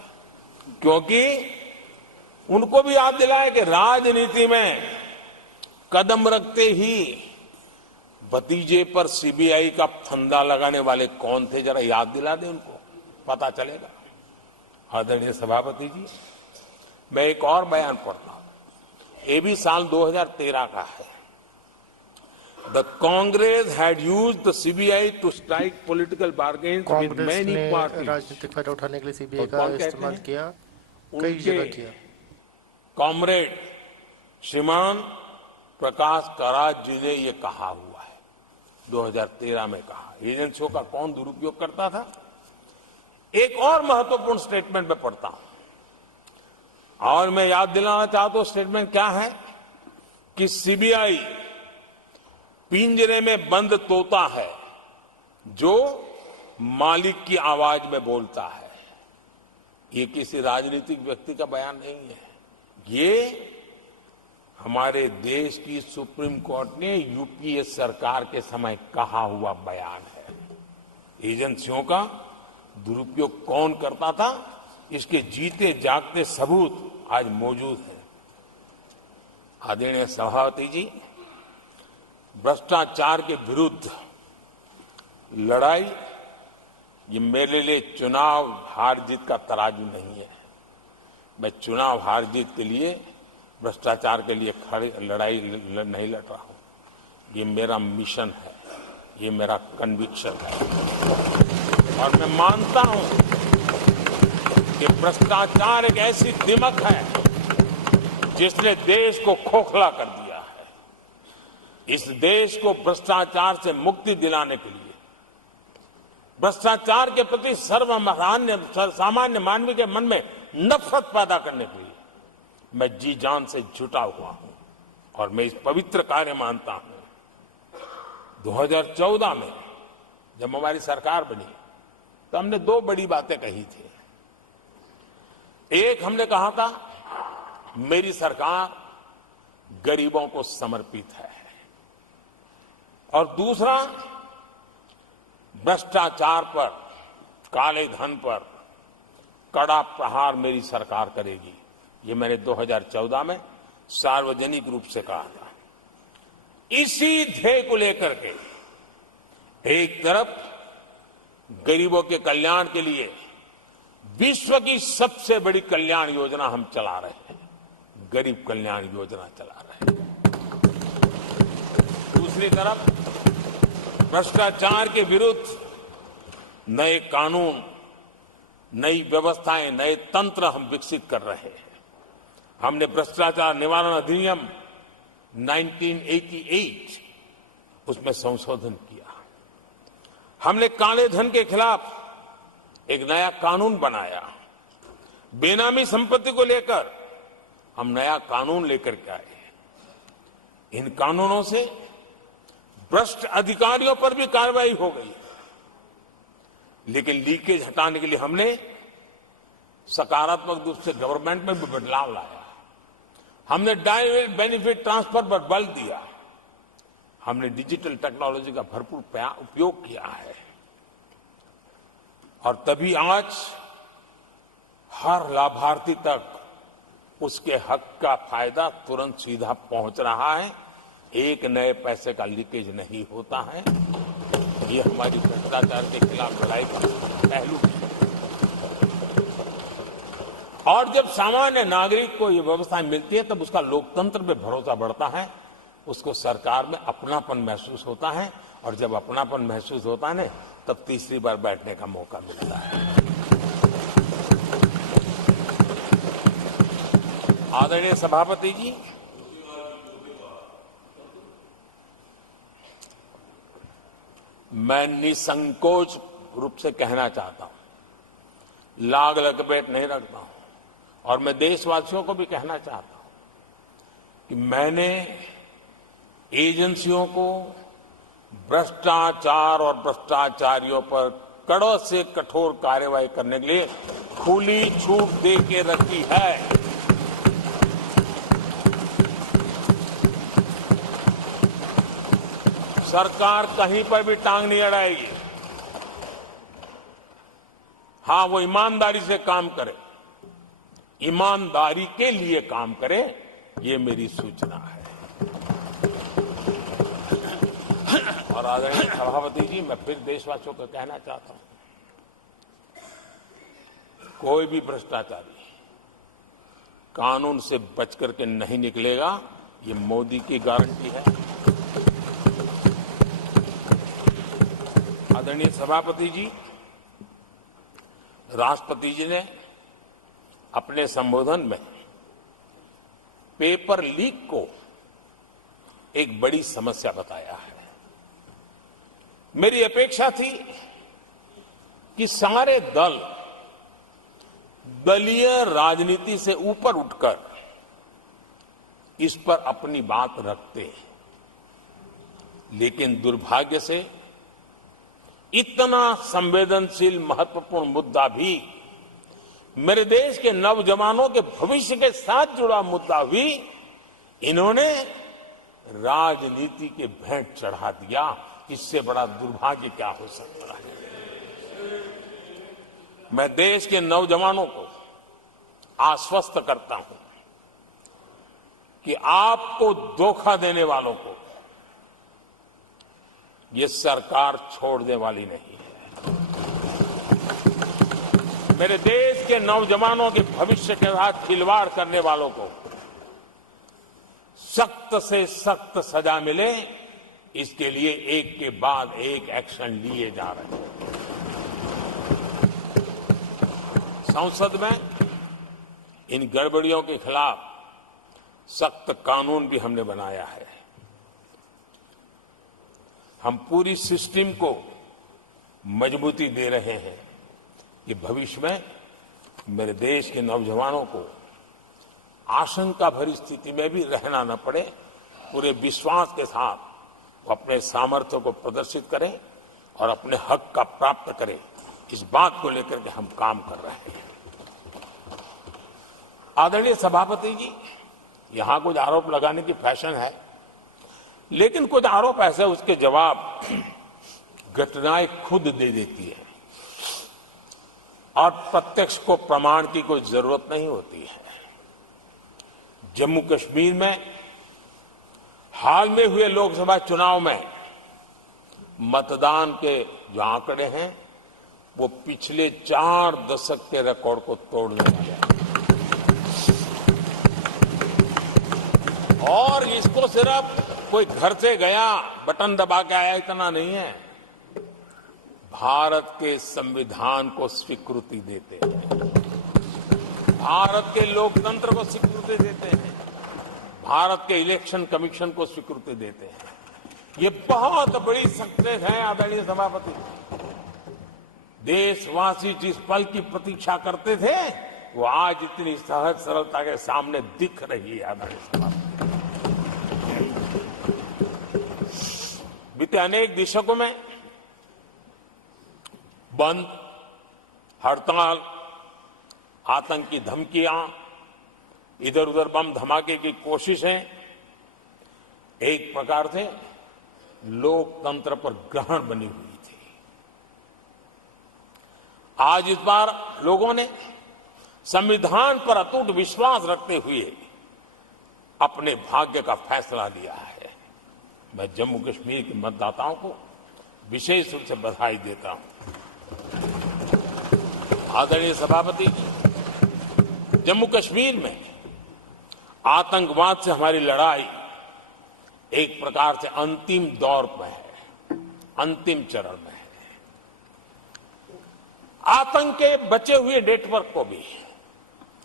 क्योंकि उनको भी याद दिलाए कि राजनीति में कदम रखते ही भतीजे पर सीबीआई का फंदा लगाने वाले कौन थे, जरा याद दिला दें उनको, पता चलेगा। आदरणीय सभापति जी, मैं एक और बयान पढ़ता हूं। ये भी साल 2013 का है। The Congress had used the CBI to strike political bargains with many parties. राजनीतिक फायदा उठाने के लिए सीबीआई का इस्तेमाल किया, कई उनके जगह किया। कॉमरेड श्रीमान प्रकाश कराज जी ने ये कहा हुआ है, 2013 में कहा। एजेंसियों का कौन दुरुपयोग करता था? एक और महत्वपूर्ण स्टेटमेंट में पढ़ता हूं और मैं याद दिलाना चाहता हूं स्टेटमेंट क्या है कि सीबीआई पिंजरे में बंद तोता है जो मालिक की आवाज में बोलता है। ये किसी राजनीतिक व्यक्ति का बयान नहीं है, ये हमारे देश की सुप्रीम कोर्ट ने यूपीए सरकार के समय कहा हुआ बयान है। एजेंसियों का दुरुपयोग कौन करता था, इसके जीते जागते सबूत आज मौजूद हैं। आदरणीय सभापति जी, भ्रष्टाचार के विरुद्ध लड़ाई ये मेरे लिए चुनाव हार जीत का तराजू नहीं है। मैं चुनाव हार जीत के लिए, भ्रष्टाचार के लिए लड़ाई नहीं लड़ रहा हूं। ये मेरा मिशन है, ये मेरा कन्विक्शन है और मैं मानता हूं कि भ्रष्टाचार एक ऐसी दिमक है जिसने देश को खोखला कर दिया है। इस देश को भ्रष्टाचार से मुक्ति दिलाने के लिए, भ्रष्टाचार के प्रति सामान्य मानवीय के मन में नफरत पैदा करने के लिए मैं जी जान से जुटा हुआ हूं और मैं इस पवित्र कार्य मानता हूं 2014 में जब हमारी सरकार बनी तो हमने दो बड़ी बातें कही थी। एक, हमने कहा था मेरी सरकार गरीबों को समर्पित है, और दूसरा, भ्रष्टाचार पर, काले धन पर कड़ा प्रहार मेरी सरकार करेगी। ये मैंने 2014 में सार्वजनिक रूप से कहा था। इसी ध्येय को लेकर के एक तरफ गरीबों के कल्याण के लिए विश्व की सबसे बड़ी कल्याण योजना हम चला रहे हैं, गरीब कल्याण योजना चला रहे हैं। दूसरी तरफ भ्रष्टाचार के विरुद्ध नए कानून, नई व्यवस्थाएं, नए तंत्र हम विकसित कर रहे हैं। हमने भ्रष्टाचार निवारण अधिनियम 1988 उसमें संशोधन किया। हमने काले धन के खिलाफ एक नया कानून बनाया। बेनामी संपत्ति को लेकर हम नया कानून लेकर के आए। इन कानूनों से भ्रष्ट अधिकारियों पर भी कार्रवाई हो गई, लेकिन लीकेज हटाने के लिए हमने सकारात्मक रूप से गवर्नमेंट में भी बदलाव लाया। हमने डायरेक्ट बेनिफिट ट्रांसफर पर बल दिया। हमने डिजिटल टेक्नोलॉजी का भरपूर उपयोग किया है, और तभी आज हर लाभार्थी तक उसके हक का फायदा तुरंत सीधा पहुंच रहा है। एक नए पैसे का लीकेज नहीं होता है। ये हमारी भ्रष्टाचार के खिलाफ लड़ाई का पहलू है। और जब सामान्य नागरिक को ये व्यवस्थाएं मिलती है तब उसका लोकतंत्र पे भरोसा बढ़ता है, उसको सरकार में अपनापन महसूस होता है, और जब अपनापन महसूस होता है ना, तब तीसरी बार बैठने का मौका मिलता है। आदरणीय सभापति जी, मैं निसंकोच रूप से कहना चाहता हूं, लाग लपेट नहीं रखता हूं, और मैं देशवासियों को भी कहना चाहता हूं कि मैंने एजेंसियों को भ्रष्टाचार और भ्रष्टाचारियों पर कड़ों से कठोर कार्रवाई करने के लिए खुली छूट दे के रखी है। सरकार कहीं पर भी टांग नहीं अड़ाएगी। हां, वो ईमानदारी से काम करे, ईमानदारी के लिए काम करे, ये मेरी सूचना है। और आदरणीय सभापति जी, मैं फिर देशवासियों को कहना चाहता हूं, कोई भी भ्रष्टाचारी कानून से बच करके नहीं निकलेगा, ये मोदी की गारंटी है। आदरणीय सभापति जी, राष्ट्रपति जी ने अपने संबोधन में पेपर लीक को एक बड़ी समस्या बताया है। मेरी अपेक्षा थी कि सारे दल दलीय राजनीति से ऊपर उठकर इस पर अपनी बात रखते, लेकिन दुर्भाग्य से इतना संवेदनशील महत्वपूर्ण मुद्दा भी, मेरे देश के नौजवानों के भविष्य के साथ जुड़ा मुद्दा भी इन्होंने राजनीति के भेंट चढ़ा दिया। इससे बड़ा दुर्भाग्य क्या हो सकता है। मैं देश के नौजवानों को आश्वस्त करता हूं कि आपको धोखा देने वालों को ये सरकार छोड़ने वाली नहीं है। मेरे देश के नौजवानों के भविष्य के साथ खिलवाड़ करने वालों को सख्त से सख्त सजा मिले, इसके लिए एक के बाद एक एक्शन लिए जा रहे हैं। संसद में इन गड़बड़ियों के खिलाफ सख्त कानून भी हमने बनाया है। हम पूरी सिस्टम को मजबूती दे रहे हैं कि भविष्य में मेरे देश के नौजवानों को आशंका भरी स्थिति में भी रहना न पड़े। पूरे विश्वास के साथ वो अपने सामर्थ्य को प्रदर्शित करें और अपने हक का प्राप्त करें, इस बात को लेकर के हम काम कर रहे हैं। आदरणीय सभापति जी, यहां कुछ आरोप लगाने की फैशन है, लेकिन कुछ आरोप ऐसे उसके जवाब घटनाएं खुद दे देती है और प्रत्यक्ष को प्रमाण की कोई जरूरत नहीं होती है। जम्मू कश्मीर में हाल में हुए लोकसभा चुनाव में मतदान के जो आंकड़े हैं वो पिछले 4 दशक के रिकॉर्ड को तोड़ने वाले हैं। और इसको सिर्फ कोई घर से गया बटन दबा के आया इतना नहीं है, भारत के संविधान को स्वीकृति देते हैं, भारत के लोकतंत्र को स्वीकृति देते हैं, भारत के इलेक्शन कमीशन को स्वीकृति देते हैं। ये बहुत बड़ी सक्सेस है आदरणीय सभापति। देशवासी जिस पल की प्रतीक्षा करते थे वो आज इतनी सहज सरलता के सामने दिख रही है। आदरणीय सभापति, बीते अनेक दशकों में बंद, हड़ताल, आतंकी धमकियां, इधर उधर बम धमाके की कोशिशें एक प्रकार से लोकतंत्र पर ग्रहण बनी हुई थी। आज इस बार लोगों ने संविधान पर अटूट विश्वास रखते हुए अपने भाग्य का फैसला लिया है। मैं जम्मू कश्मीर के मतदाताओं को विशेष रूप से बधाई देता हूं। आदरणीय सभापति जी, जम्मू कश्मीर में आतंकवाद से हमारी लड़ाई एक प्रकार से अंतिम दौर पर है, अंतिम चरण में है। आतंक के बचे हुए नेटवर्क को भी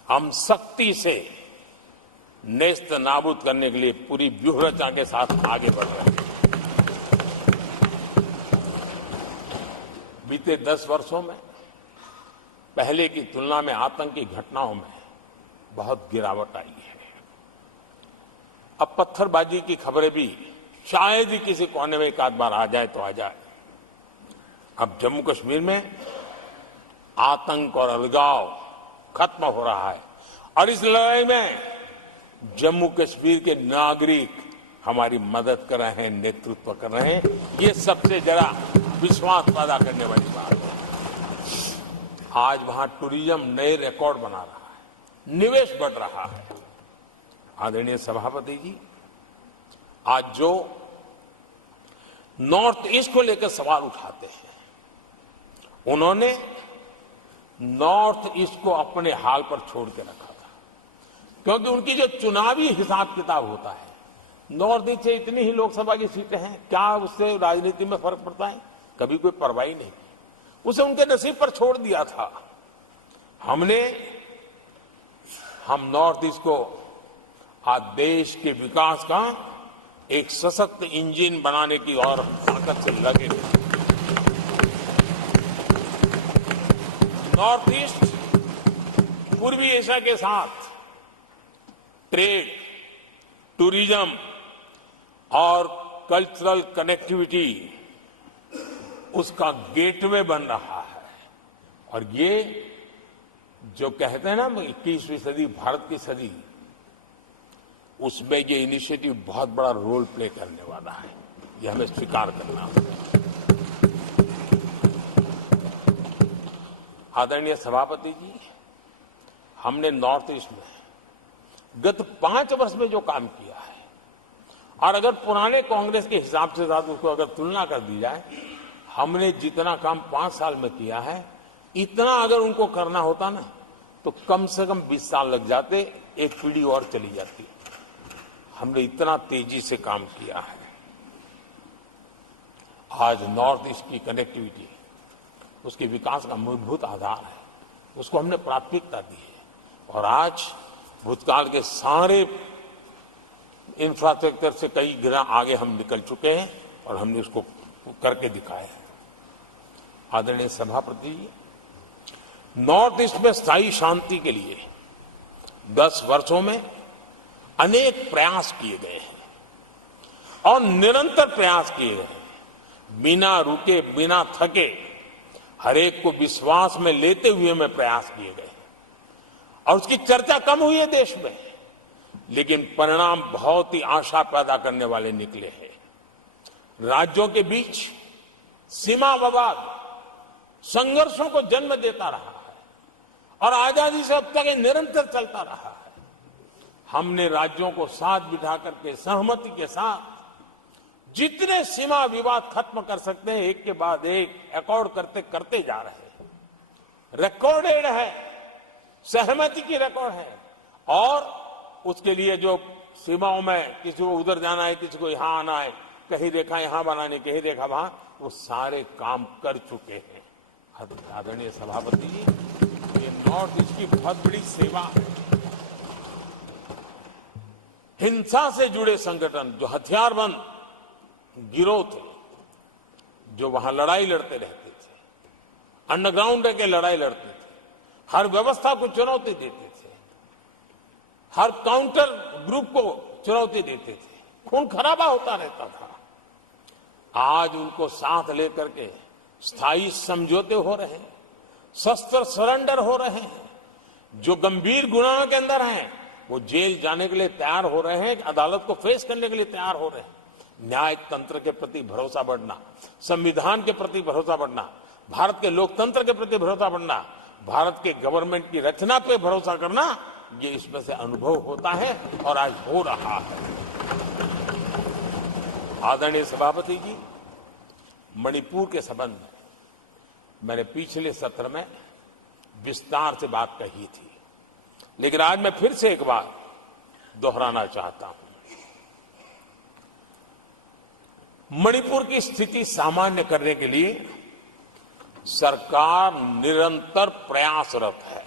हम सख्ती से नेस्त नाबूद करने के लिए पूरी व्यूहरचना के साथ आगे बढ़ रहे हैं। बीते 10 वर्षों में पहले की तुलना में आतंकी घटनाओं में बहुत गिरावट आई है। अब पत्थरबाजी की खबरें भी शायद ही किसी कोने में एक आध बार आ जाए तो आ जाए। अब जम्मू कश्मीर में आतंक और अलगाव खत्म हो रहा है और इस लड़ाई में जम्मू कश्मीर के नागरिक हमारी मदद कर रहे हैं, नेतृत्व कर रहे हैं। ये सबसे जरा विश्वास पैदा करने वाली बात है। आज वहां टूरिज्म नए रिकॉर्ड बना रहा है, निवेश बढ़ रहा है। आदरणीय सभापति जी, आज जो नॉर्थ ईस्ट को लेकर सवाल उठाते हैं, उन्होंने नॉर्थ ईस्ट को अपने हाल पर छोड़ के रखा था, क्योंकि उनकी जो चुनावी हिसाब किताब होता है, नॉर्थ ईस्ट से इतनी ही लोकसभा की सीटें हैं, क्या उससे राजनीति में फर्क पड़ता है? कभी कोई परवाह नहीं, उसे उनके नसीब पर छोड़ दिया था। हम नॉर्थ ईस्ट को आज देश के विकास का एक सशक्त इंजन बनाने की और ताकत से लगे। नॉर्थ ईस्ट पूर्वी एशिया के साथ ट्रेड, टूरिज्म और कल्चरल कनेक्टिविटी उसका गेटवे बन रहा है। और ये जो कहते हैं ना 21वीं सदी भारत की सदी, उसमें ये इनिशिएटिव बहुत बड़ा रोल प्ले करने वाला है। ये हमें स्वीकार करना होगा। आदरणीय सभापति जी, हमने नॉर्थ ईस्ट में गत 5 वर्ष में जो काम किया है, और अगर पुराने कांग्रेस के हिसाब से साथ उसको अगर तुलना कर दी जाए, हमने जितना काम 5 साल में किया है, इतना अगर उनको करना होता ना तो कम से कम 20 साल लग जाते, एक पीढ़ी और चली जाती। हमने इतना तेजी से काम किया है। आज नॉर्थ ईस्ट की कनेक्टिविटी उसके विकास का मूलभूत आधार है, उसको हमने प्राथमिकता दी है। और आज भूतकाल के सारे इंफ्रास्ट्रक्चर से कई गुना आगे हम निकल चुके हैं और हमने उसको करके दिखाया है। आदरणीय सभापति जी, नॉर्थ ईस्ट में स्थायी शांति के लिए 10 वर्षों में अनेक प्रयास किए गए हैं और निरंतर प्रयास किए गए, बिना रुके बिना थके, हर एक को विश्वास में लेते हुए में प्रयास किए गए और उसकी चर्चा कम हुई है देश में, लेकिन परिणाम बहुत ही आशा पैदा करने वाले निकले हैं। राज्यों के बीच सीमा विवाद संघर्षों को जन्म देता रहा है और आजादी से अब तक ये निरंतर चलता रहा है। हमने राज्यों को साथ बिठा करके सहमति के साथ जितने सीमा विवाद खत्म कर सकते हैं एक के बाद एक अकॉर्ड करते करते जा रहे हैं। रिकॉर्डेड है, सहमति की रिकॉर्ड है और उसके लिए जो सीमाओं में किसी को उधर जाना है, किसी को यहां आना है, कहीं रेखा यहां बनानी, कहीं रेखा वहां, वो सारे काम कर चुके हैं। आदरणीय सभापति जी, ये नॉर्थ ईस्ट की बहुत बड़ी सेवा है। हिंसा से जुड़े संगठन, जो हथियारबंद गिरोह थे, जो वहां लड़ाई लड़ते रहते थे, अंडरग्राउंड रह के लड़ाई लड़ते थे, हर व्यवस्था को चुनौती देते थे, हर काउंटर ग्रुप को चुनौती देते थे, खून खराबा होता रहता था। आज उनको साथ लेकर के स्थायी समझौते हो रहे हैं, शस्त्र सरेंडर हो रहे हैं। जो गंभीर गुनाहों के अंदर हैं वो जेल जाने के लिए तैयार हो रहे हैं, अदालत को फेस करने के लिए तैयार हो रहे हैं। न्याय तंत्र के प्रति भरोसा बढ़ना, संविधान के प्रति भरोसा बढ़ना, भारत के लोकतंत्र के प्रति भरोसा बढ़ना, भारत के गवर्नमेंट की रचना पे भरोसा करना, ये इसमें से अनुभव होता है और आज हो रहा है। आदरणीय सभापति जी, मणिपुर के संबंध में मैंने पिछले सत्र में विस्तार से बात कही थी, लेकिन आज मैं फिर से एक बार दोहराना चाहता हूं। मणिपुर की स्थिति सामान्य करने के लिए सरकार निरंतर प्रयासरत है।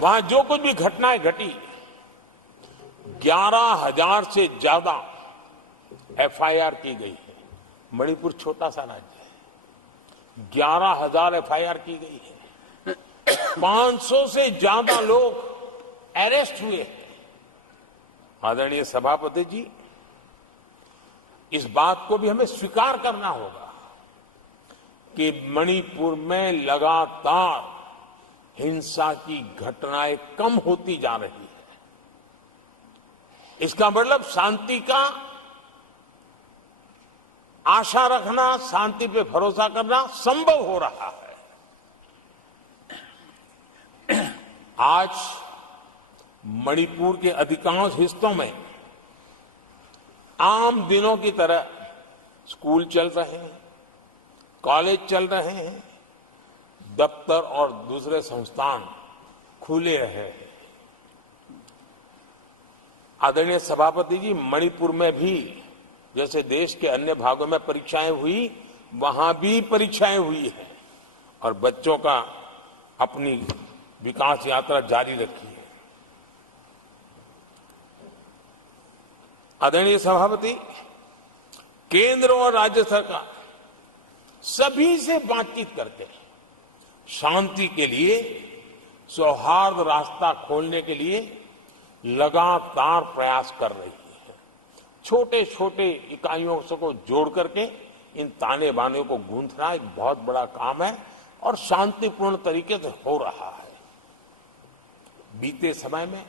वहां जो कुछ भी घटनाएं घटी, 11,000 से ज्यादा एफआईआर की गई है। मणिपुर छोटा सा राज्य है, 11,000 एफआईआर की गई है, 500 से ज्यादा लोग अरेस्ट हुए हैं। आदरणीय सभापति जी, इस बात को भी हमें स्वीकार करना होगा कि मणिपुर में लगातार हिंसा की घटनाएं कम होती जा रही है। इसका मतलब शांति का आशा रखना, शांति पे भरोसा करना संभव हो रहा है। आज मणिपुर के अधिकांश हिस्सों में आम दिनों की तरह स्कूल चल रहे हैं, कॉलेज चल रहे हैं, दफ्तर और दूसरे संस्थान खुले हैं। आदरणीय सभापति जी, मणिपुर में भी जैसे देश के अन्य भागों में परीक्षाएं हुई, वहां भी परीक्षाएं हुई है और बच्चों का अपनी विकास यात्रा जारी रखी है। आदरणीय सभापति, केंद्र और राज्य सरकार सभी से बातचीत करके शांति के लिए, सौहार्द रास्ता खोलने के लिए लगातार प्रयास कर रही है। छोटे छोटे इकाइयों को जोड़ करके इन ताने बाने को गूंथना एक बहुत बड़ा काम है और शांतिपूर्ण तरीके से हो रहा है। बीते समय में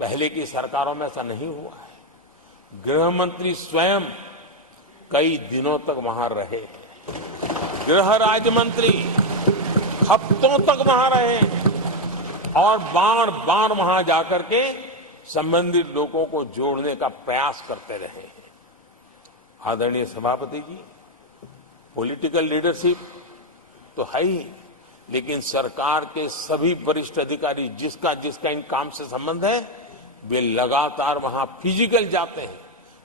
पहले की सरकारों में ऐसा नहीं हुआ है। गृह मंत्री स्वयं कई दिनों तक वहां रहे हैं, गृह राज्य मंत्री हफ्तों तक वहां रहे और बार बार वहां जाकर के संबंधित लोगों को जोड़ने का प्रयास करते रहे हैं। आदरणीय सभापति जी, पॉलिटिकल लीडरशिप तो है ही, लेकिन सरकार के सभी वरिष्ठ अधिकारी जिसका जिसका इन काम से संबंध है, वे लगातार वहां फिजिकल जाते हैं,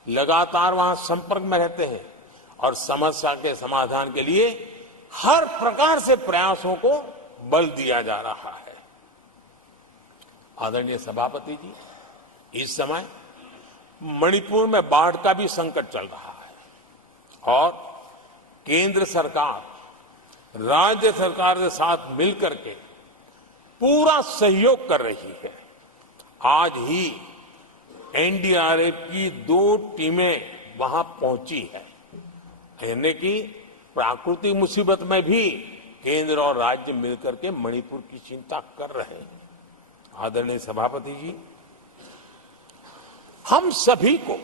लगातार वहां संपर्क में रहते हैं और समस्या के समाधान के लिए हर प्रकार से प्रयासों को बल दिया जा रहा है। आदरणीय सभापति जी, इस समय मणिपुर में बाढ़ का भी संकट चल रहा है और केंद्र सरकार राज्य सरकार के साथ मिलकर के पूरा सहयोग कर रही है। आज ही एनडीआरएफ की 2 टीमें वहां पहुंची है, यानी कि प्राकृतिक मुसीबत में भी केंद्र और राज्य मिलकर के मणिपुर की चिंता कर रहे हैं। आदरणीय सभापति जी, हम सभी को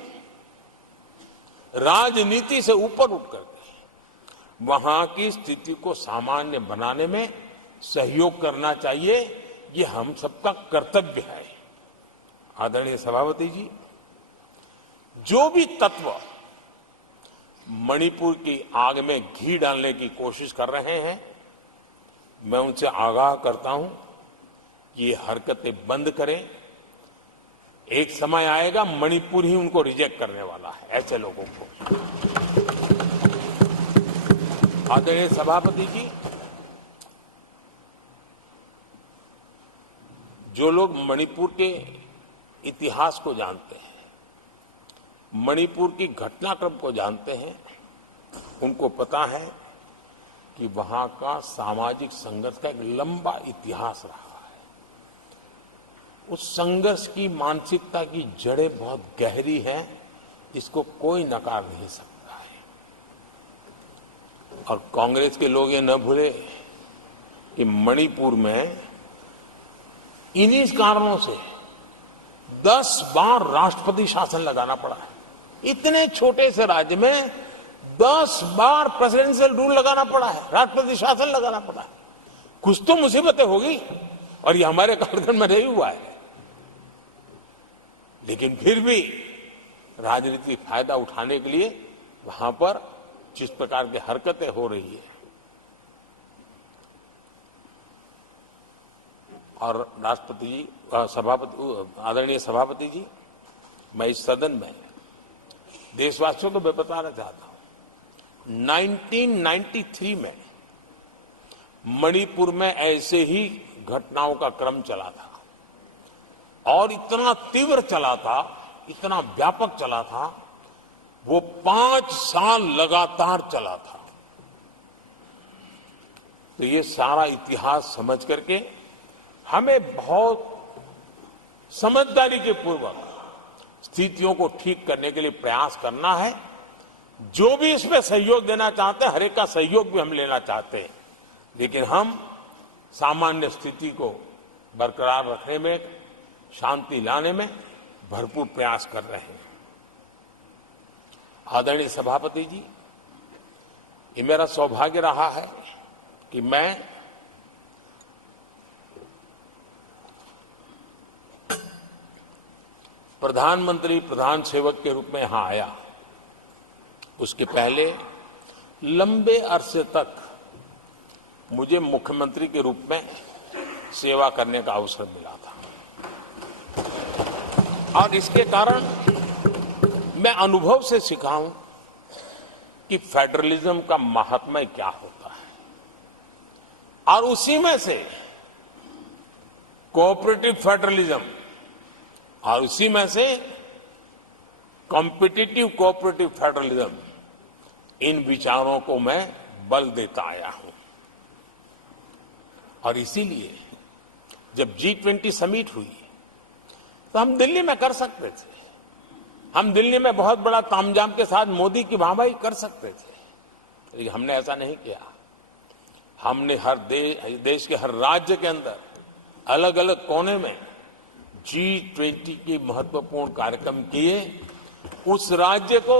राजनीति से ऊपर उठकर के वहां की स्थिति को सामान्य बनाने में सहयोग करना चाहिए, ये हम सबका कर्तव्य है। आदरणीय सभापति जी, जो भी तत्व मणिपुर की आग में घी डालने की कोशिश कर रहे हैं, मैं उनसे आगाह करता हूं कि ये हरकतें बंद करें। एक समय आएगा मणिपुर ही उनको रिजेक्ट करने वाला है, ऐसे लोगों को। आदरणीय सभापति जी, जो लोग मणिपुर के इतिहास को जानते हैं, मणिपुर की घटनाक्रम को जानते हैं, उनको पता है कि वहां का सामाजिक संघर्ष का एक लंबा इतिहास रहा है। उस संघर्ष की मानसिकता की जड़ें बहुत गहरी हैं, इसको कोई नकार नहीं सकता है। और कांग्रेस के लोग ये न भूले कि मणिपुर में इन्हीं कारणों से 10 बार राष्ट्रपति शासन लगाना पड़ा है। इतने छोटे से राज्य में 10 बार प्रेसिडेंशियल रूल लगाना पड़ा है, राष्ट्रपति शासन लगाना पड़ा है। कुछ तो मुसीबतें होगी, और ये हमारे कार्यकाल में नहीं हुआ है। लेकिन फिर भी राजनीतिक फायदा उठाने के लिए वहां पर जिस प्रकार की हरकतें हो रही है, और राष्ट्रपति जी, आदरणीय सभापति जी, मैं इस सदन में देशवासियों को मैं बताना चाहता हूं, 1993 में मणिपुर में ऐसे ही घटनाओं का क्रम चला था, और इतना तीव्र चला था, इतना व्यापक चला था, वो 5 साल लगातार चला था। तो ये सारा इतिहास समझ करके हमें बहुत समझदारी के पूर्वक स्थितियों को ठीक करने के लिए प्रयास करना है। जो भी इसमें सहयोग देना चाहते हैं, हर एक का सहयोग भी हम लेना चाहते हैं, लेकिन हम सामान्य स्थिति को बरकरार रखने में, शांति लाने में भरपूर प्रयास कर रहे हैं। आदरणीय सभापति जी, ये मेरा सौभाग्य रहा है कि मैं प्रधानमंत्री प्रधान सेवक के रूप में यहां आया। उसके पहले लंबे अरसे तक मुझे मुख्यमंत्री के रूप में सेवा करने का अवसर मिला था, और इसके कारण मैं अनुभव से सीखा हूं कि फेडरलिज्म का महात्म्य क्या होता है, और उसी में से कोऑपरेटिव फेडरलिज्म और उसी में से कॉम्पिटिटिव कोऑपरेटिव फेडरलिज्म, इन विचारों को मैं बल देता आया हूं। और इसीलिए जब G20 समिट हुई तो हम दिल्ली में कर सकते थे, हम दिल्ली में बहुत बड़ा तामझाम के साथ मोदी की वाहवाही कर सकते थे, लेकिन हमने ऐसा नहीं किया। हमने हर देश के हर राज्य के अंदर अलग अलग कोने में G20 की महत्वपूर्ण कार्यक्रम किए। उस राज्य को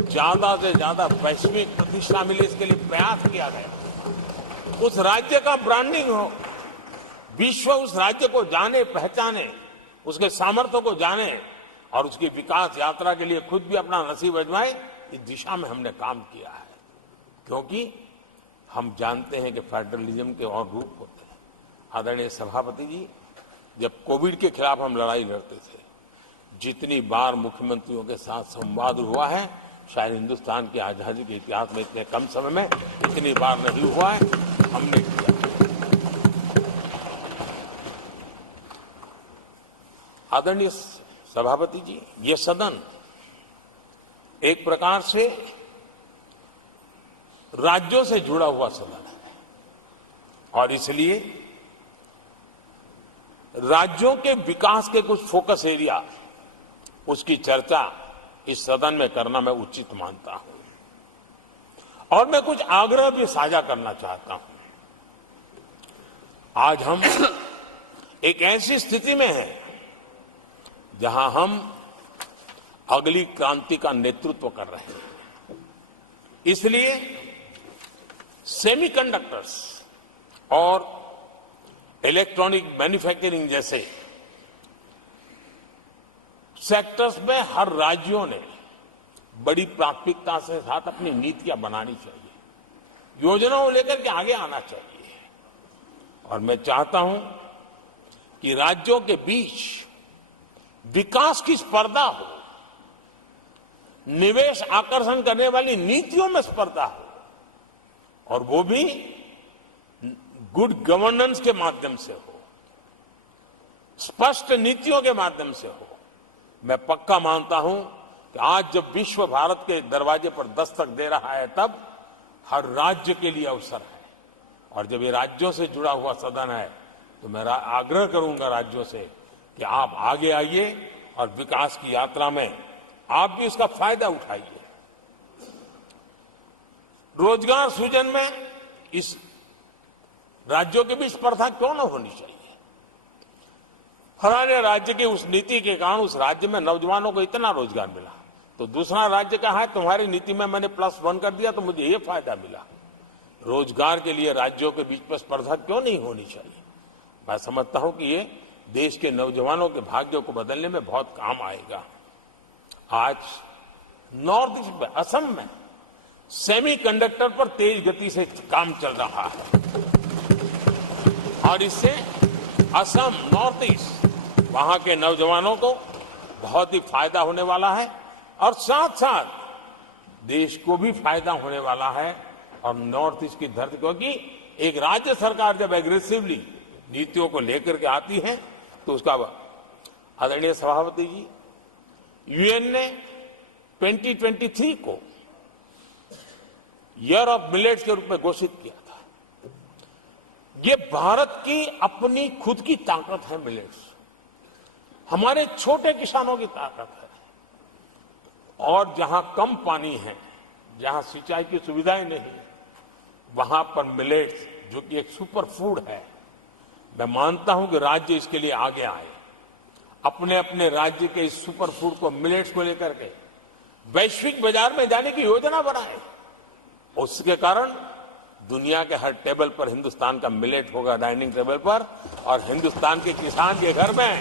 ज्यादा से ज्यादा वैश्विक प्रतिष्ठा मिले, इसके लिए प्रयास किया गया। उस राज्य का ब्रांडिंग हो, विश्व उस राज्य को जाने पहचाने, उसके सामर्थ्य को जाने, और उसकी विकास यात्रा के लिए खुद भी अपना नसीब आजमाए। इस दिशा में हमने काम किया है, क्योंकि हम जानते हैं कि फेडरलिज्म के और रूप होते हैं। आदरणीय सभापति जी, जब कोविड के खिलाफ हम लड़ाई लड़ते थे, जितनी बार मुख्यमंत्रियों के साथ संवाद हुआ है, शायद हिंदुस्तान की आजादी के इतिहास में इतने कम समय में इतनी बार नहीं हुआ है, हमने किया। आदरणीय सभापति जी, ये सदन एक प्रकार से राज्यों से जुड़ा हुआ सदन है, और इसलिए राज्यों के विकास के कुछ फोकस एरिया उसकी चर्चा इस सदन में करना मैं उचित मानता हूं। और मैं कुछ आग्रह भी साझा करना चाहता हूं। आज हम एक ऐसी स्थिति में हैं जहां हम अगली क्रांति का नेतृत्व कर रहे हैं। इसलिए सेमीकंडक्टर्स और इलेक्ट्रॉनिक मैन्युफैक्चरिंग जैसे सेक्टर्स में हर राज्यों ने बड़ी प्राथमिकता से साथ अपनी नीतियां बनानी चाहिए, योजनाओं लेकर के आगे आना चाहिए। और मैं चाहता हूं कि राज्यों के बीच विकास की स्पर्धा हो, निवेश आकर्षण करने वाली नीतियों में स्पर्धा हो, और वो भी गुड गवर्नेंस के माध्यम से हो, स्पष्ट नीतियों के माध्यम से हो। मैं पक्का मानता हूं कि आज जब विश्व भारत के दरवाजे पर दस्तक दे रहा है, तब हर राज्य के लिए अवसर है। और जब ये राज्यों से जुड़ा हुआ सदन है, तो मैं आग्रह करूंगा राज्यों से कि आप आगे आइए और विकास की यात्रा में आप भी इसका फायदा उठाइए। रोजगार सृजन में इस राज्यों के बीच स्पर्धा क्यों न होनी चाहिए। फलाने राज्य की उस नीति के कारण उस राज्य में नौजवानों को इतना रोजगार मिला, तो दूसरा राज्य कहा है तुम्हारी नीति में मैंने +1 कर दिया तो मुझे ये फायदा मिला। रोजगार के लिए राज्यों के बीच में स्पर्धा क्यों नहीं होनी चाहिए। मैं समझता हूं कि ये देश के नौजवानों के भाग्यों को बदलने में बहुत काम आएगा। आज नॉर्थ ईस्ट में, असम में सेमीकंडक्टर पर तेज गति से काम चल रहा है, और इससे असम, नॉर्थ ईस्ट, वहां के नौजवानों को बहुत ही फायदा होने वाला है, और साथ साथ देश को भी फायदा होने वाला है। और नॉर्थ ईस्ट की धरती, क्योंकि एक राज्य सरकार जब एग्रेसिवली नीतियों को लेकर के आती है, तो उसका आदरणीय सभापति जी, यूएन ने 2023 को ईयर ऑफ मिलेट्स के रूप में घोषित किया था। ये भारत की अपनी खुद की ताकत है। मिलेट्स हमारे छोटे किसानों की ताकत है। और जहां कम पानी है, जहां सिंचाई की सुविधाएं नहीं, वहां पर मिलेट्स, जो कि एक सुपर फूड है, मैं मानता हूं कि राज्य इसके लिए आगे आए, अपने अपने राज्य के इस सुपर फूड को, मिलेट्स को लेकर के वैश्विक बाजार में जाने की योजना बनाए। उसके कारण दुनिया के हर टेबल पर हिंदुस्तान का मिलेट होगा, डाइनिंग टेबल पर, और हिंदुस्तान के किसान के घर में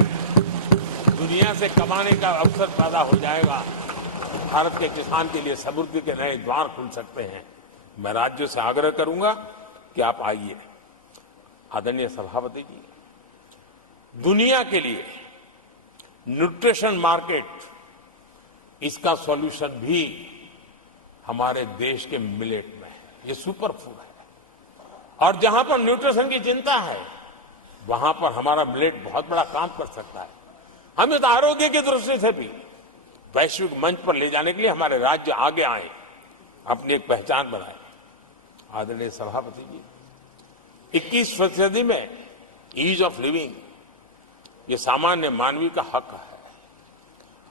दुनिया से कमाने का अवसर पैदा हो जाएगा। भारत के किसान के लिए समृद्धि के नए द्वार खुल सकते हैं। मैं राज्यों से आग्रह करूंगा कि आप आइए। आदरणीय सभापति जी, दुनिया के लिए न्यूट्रिशन मार्केट, इसका सॉल्यूशन भी हमारे देश के मिलेट में है। ये सुपर फूड है, और जहां पर न्यूट्रिशन की चिंता है, वहां पर हमारा मिलेट बहुत बड़ा काम कर सकता है। हम इस आरोग्य की दृष्टि से भी वैश्विक मंच पर ले जाने के लिए हमारे राज्य आगे आए, अपनी एक पहचान बनाए। आदरणीय सभापति जी, 21वीं सदी में ईज ऑफ लिविंग, ये सामान्य मानवीय का हक है।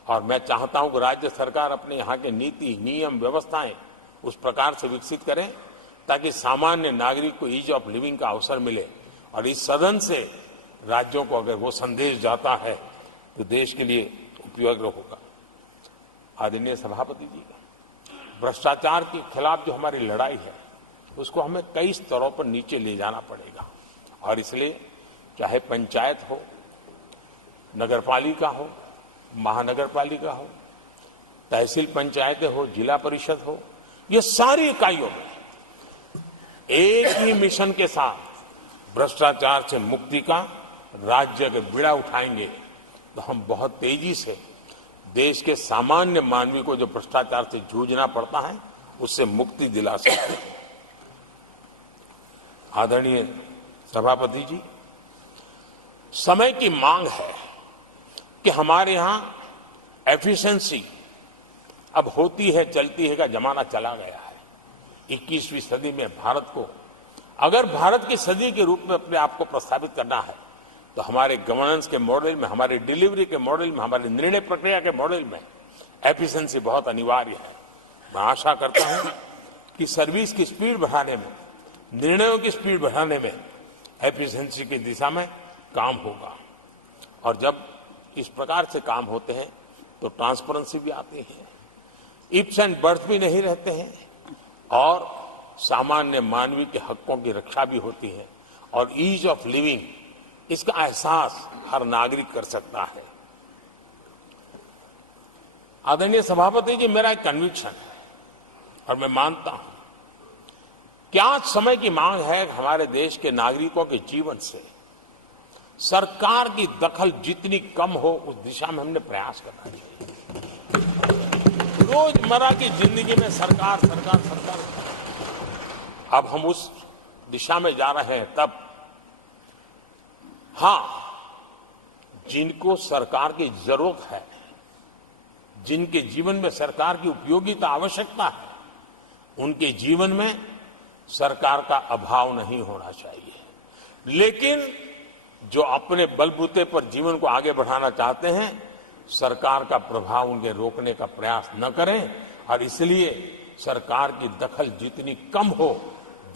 और मैं चाहता हूं कि राज्य सरकार अपने यहां के नीति, नियम, व्यवस्थाएं उस प्रकार से विकसित करें ताकि सामान्य नागरिक को ईज ऑफ लिविंग का अवसर मिले। और इस सदन से राज्यों को अगर वो संदेश जाता है तो देश के लिए उपयोगी होगा। आदरणीय सभापति जी, भ्रष्टाचार के खिलाफ जो हमारी लड़ाई है, उसको हमें कई स्तरों पर नीचे ले जाना पड़ेगा। और इसलिए चाहे पंचायत हो, नगरपालिका हो, महानगरपालिका हो, तहसील पंचायतें हो, जिला परिषद हो, ये सारी इकाइयों में एक ही मिशन के साथ भ्रष्टाचार से मुक्ति का राज्य अगर बीड़ा उठाएंगे तो हम बहुत तेजी से देश के सामान्य मानवी को जो भ्रष्टाचार से जूझना पड़ता है, उससे मुक्ति दिला सकते हैं। आदरणीय सभापति जी, समय की मांग है कि हमारे यहां एफिशिएंसी अब होती है चलती है का जमाना चला गया है। 21वीं सदी में भारत को, अगर भारत की सदी के रूप में अपने आप को प्रस्तावित करना है, तो हमारे गवर्नेंस के मॉडल में, हमारे डिलीवरी के मॉडल में, हमारे निर्णय प्रक्रिया के मॉडल में एफिशिएंसी बहुत अनिवार्य है। मैं आशा करता हूं कि सर्विस की स्पीड बढ़ाने में, निर्णयों की स्पीड बढ़ाने में एफिशिएंसी की दिशा में काम होगा। और जब इस प्रकार से काम होते हैं तो ट्रांसपेरेंसी भी आती है, इफ्स एंड बर्ड्स भी नहीं रहते हैं, और सामान्य मानवीय के हकों की रक्षा भी होती है, और ईज ऑफ लिविंग, इसका एहसास हर नागरिक कर सकता है। आदरणीय सभापति जी, मेरा एक कन्विक्शन है और मैं मानता हूं कि आज समय की मांग है कि हमारे देश के नागरिकों के जीवन से सरकार की दखल जितनी कम हो उस दिशा में हमने प्रयास करना चाहिए। रोजमर्रा की जिंदगी में सरकार सरकार सरकार, अब हम उस दिशा में जा रहे हैं। तब हां, जिनको सरकार की जरूरत है, जिनके जीवन में सरकार की उपयोगिता आवश्यकता है, उनके जीवन में सरकार का अभाव नहीं होना चाहिए। लेकिन जो अपने बलबूते पर जीवन को आगे बढ़ाना चाहते हैं, सरकार का प्रभाव उनके रोकने का प्रयास न करें, और इसलिए सरकार की दखल जितनी कम हो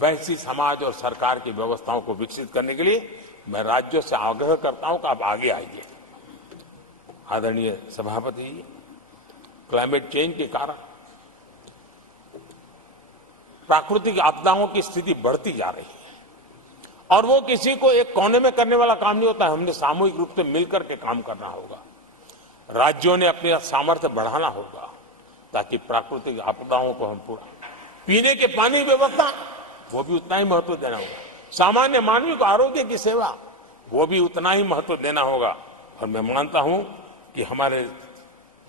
वैसी समाज और सरकार की व्यवस्थाओं को विकसित करने के लिए मैं राज्यों से आग्रह करता हूं कि आप आगे आइए। आदरणीय सभापति जी, क्लाइमेट चेंज के कारण प्राकृतिक आपदाओं की स्थिति बढ़ती जा रही है, और वो किसी को एक कोने में करने वाला काम नहीं होता है। हमने सामूहिक रूप से मिलकर के काम करना होगा। राज्यों ने अपने सामर्थ्य बढ़ाना होगा ताकि प्राकृतिक आपदाओं को हम पूरा, पीने के पानी की व्यवस्था वो भी उतना ही महत्व देना होगा। सामान्य मानवीय को आरोग्य की सेवा वो भी उतना ही महत्व देना होगा। और मैं मानता हूं कि हमारे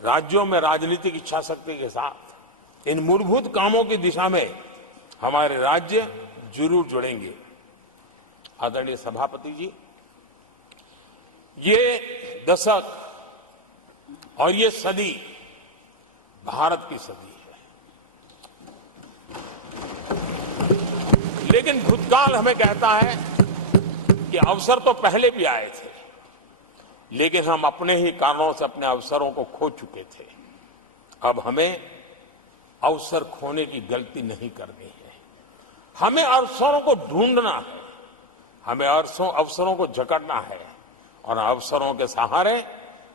राज्यों में राजनीतिक इच्छा शक्ति के साथ इन मूलभूत कामों की दिशा में हमारे राज्य जरूर जुड़ेंगे। आदरणीय सभापति जी, ये दशक और ये सदी भारत की सदी है, लेकिन भूतकाल हमें कहता है कि अवसर तो पहले भी आए थे, लेकिन हम अपने ही कारणों से अपने अवसरों को खो चुके थे। अब हमें अवसर खोने की गलती नहीं करनी है। हमें अवसरों को ढूंढना है, हमें अवसरों को जकड़ना है, और अवसरों के सहारे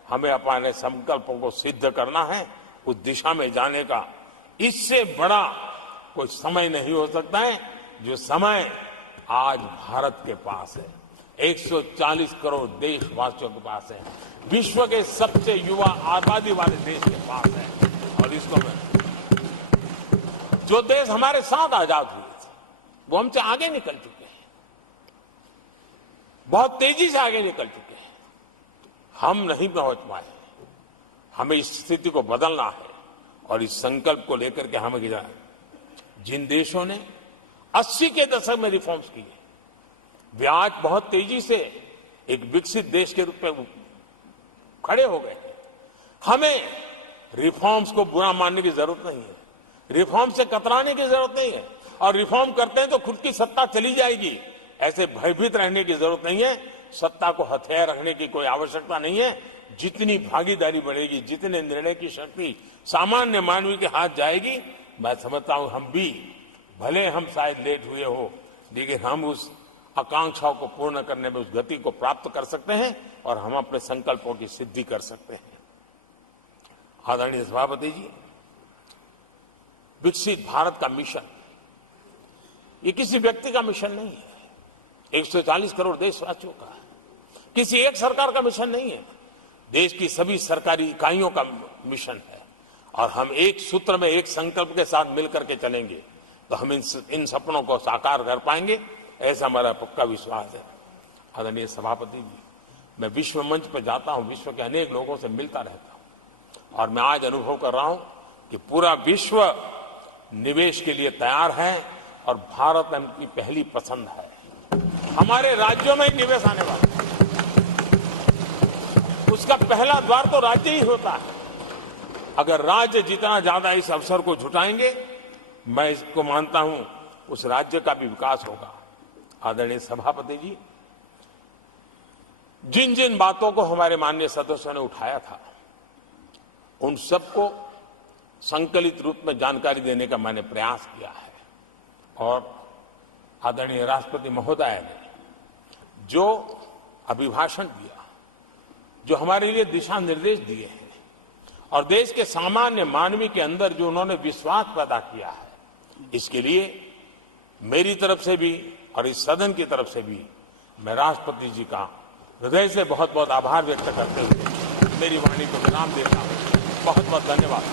हमें अपने संकल्पों को सिद्ध करना है, उस दिशा में जाने का। इससे बड़ा कोई समय नहीं हो सकता है जो समय आज भारत के पास है। 140 करोड़ देशवासियों के पास है, विश्व के सबसे युवा आबादी वाले देश के पास है। और इसको मैं, जो देश हमारे साथ आजाद हुए थे वो हमसे आगे निकल चुके हैं, बहुत तेजी से आगे निकल चुके हैं। हम नहीं पहुंच पाए। हमें इस स्थिति को बदलना है, और इस संकल्प को लेकर के हमें जिन देशों ने 80 के दशक में रिफॉर्म्स किए, वे आज बहुत तेजी से एक विकसित देश के रूप में खड़े हो गए। हमें रिफॉर्म्स को बुरा मानने की जरूरत नहीं है, रिफॉर्म से कतराने की जरूरत नहीं है। और रिफॉर्म करते हैं तो खुद की सत्ता चली जाएगी, ऐसे भयभीत रहने की जरूरत नहीं है। सत्ता को हथियार रखने की कोई आवश्यकता नहीं है। जितनी भागीदारी बढ़ेगी, जितने निर्णय की शक्ति सामान्य मानवीय के हाथ जाएगी, मैं समझता हूं हम भी, भले हम शायद लेट हुए हो, लेकिन हम उस आकांक्षाओं को पूर्ण करने में उस गति को प्राप्त कर सकते हैं, और हम अपने संकल्पों की सिद्धि कर सकते हैं। आदरणीय सभापति जी, विकसित भारत का मिशन ये किसी व्यक्ति का मिशन नहीं है, 140 करोड़ देशवासियों का, किसी एक सरकार का मिशन नहीं है, देश की सभी सरकारी इकाइयों का मिशन है। और हम एक सूत्र में, एक संकल्प के साथ मिलकर के चलेंगे तो हम इन सपनों को साकार कर पाएंगे, ऐसा हमारा पक्का विश्वास है। आदरणीय सभापति जी, मैं विश्व मंच पर जाता हूं, विश्व के अनेक लोगों से मिलता रहता हूं, और मैं आज अनुभव कर रहा हूं कि पूरा विश्व निवेश के लिए तैयार है, और भारत उनकी पहली पसंद है। हमारे राज्यों में निवेश आने वाला है, उसका पहला द्वार तो राज्य ही होता है। अगर राज्य जितना ज्यादा इस अवसर को जुटाएंगे, मैं इसको मानता हूं उस राज्य का भी विकास होगा। आदरणीय सभापति जी, जिन जिन बातों को हमारे माननीय सदस्यों ने उठाया था, उन सबको संकलित रूप में जानकारी देने का मैंने प्रयास किया है। और आदरणीय राष्ट्रपति महोदय ने जो अभिभाषण दिया, जो हमारे लिए दिशा निर्देश दिए हैं और देश के सामान्य मानवी के अंदर जो उन्होंने विश्वास पैदा किया है, इसके लिए मेरी तरफ से भी और इस सदन की तरफ से भी मैं राष्ट्रपति जी का हृदय से बहुत बहुत आभार व्यक्त करते हुए मेरी वाणी को विराम देता हूं। बहुत बहुत धन्यवाद।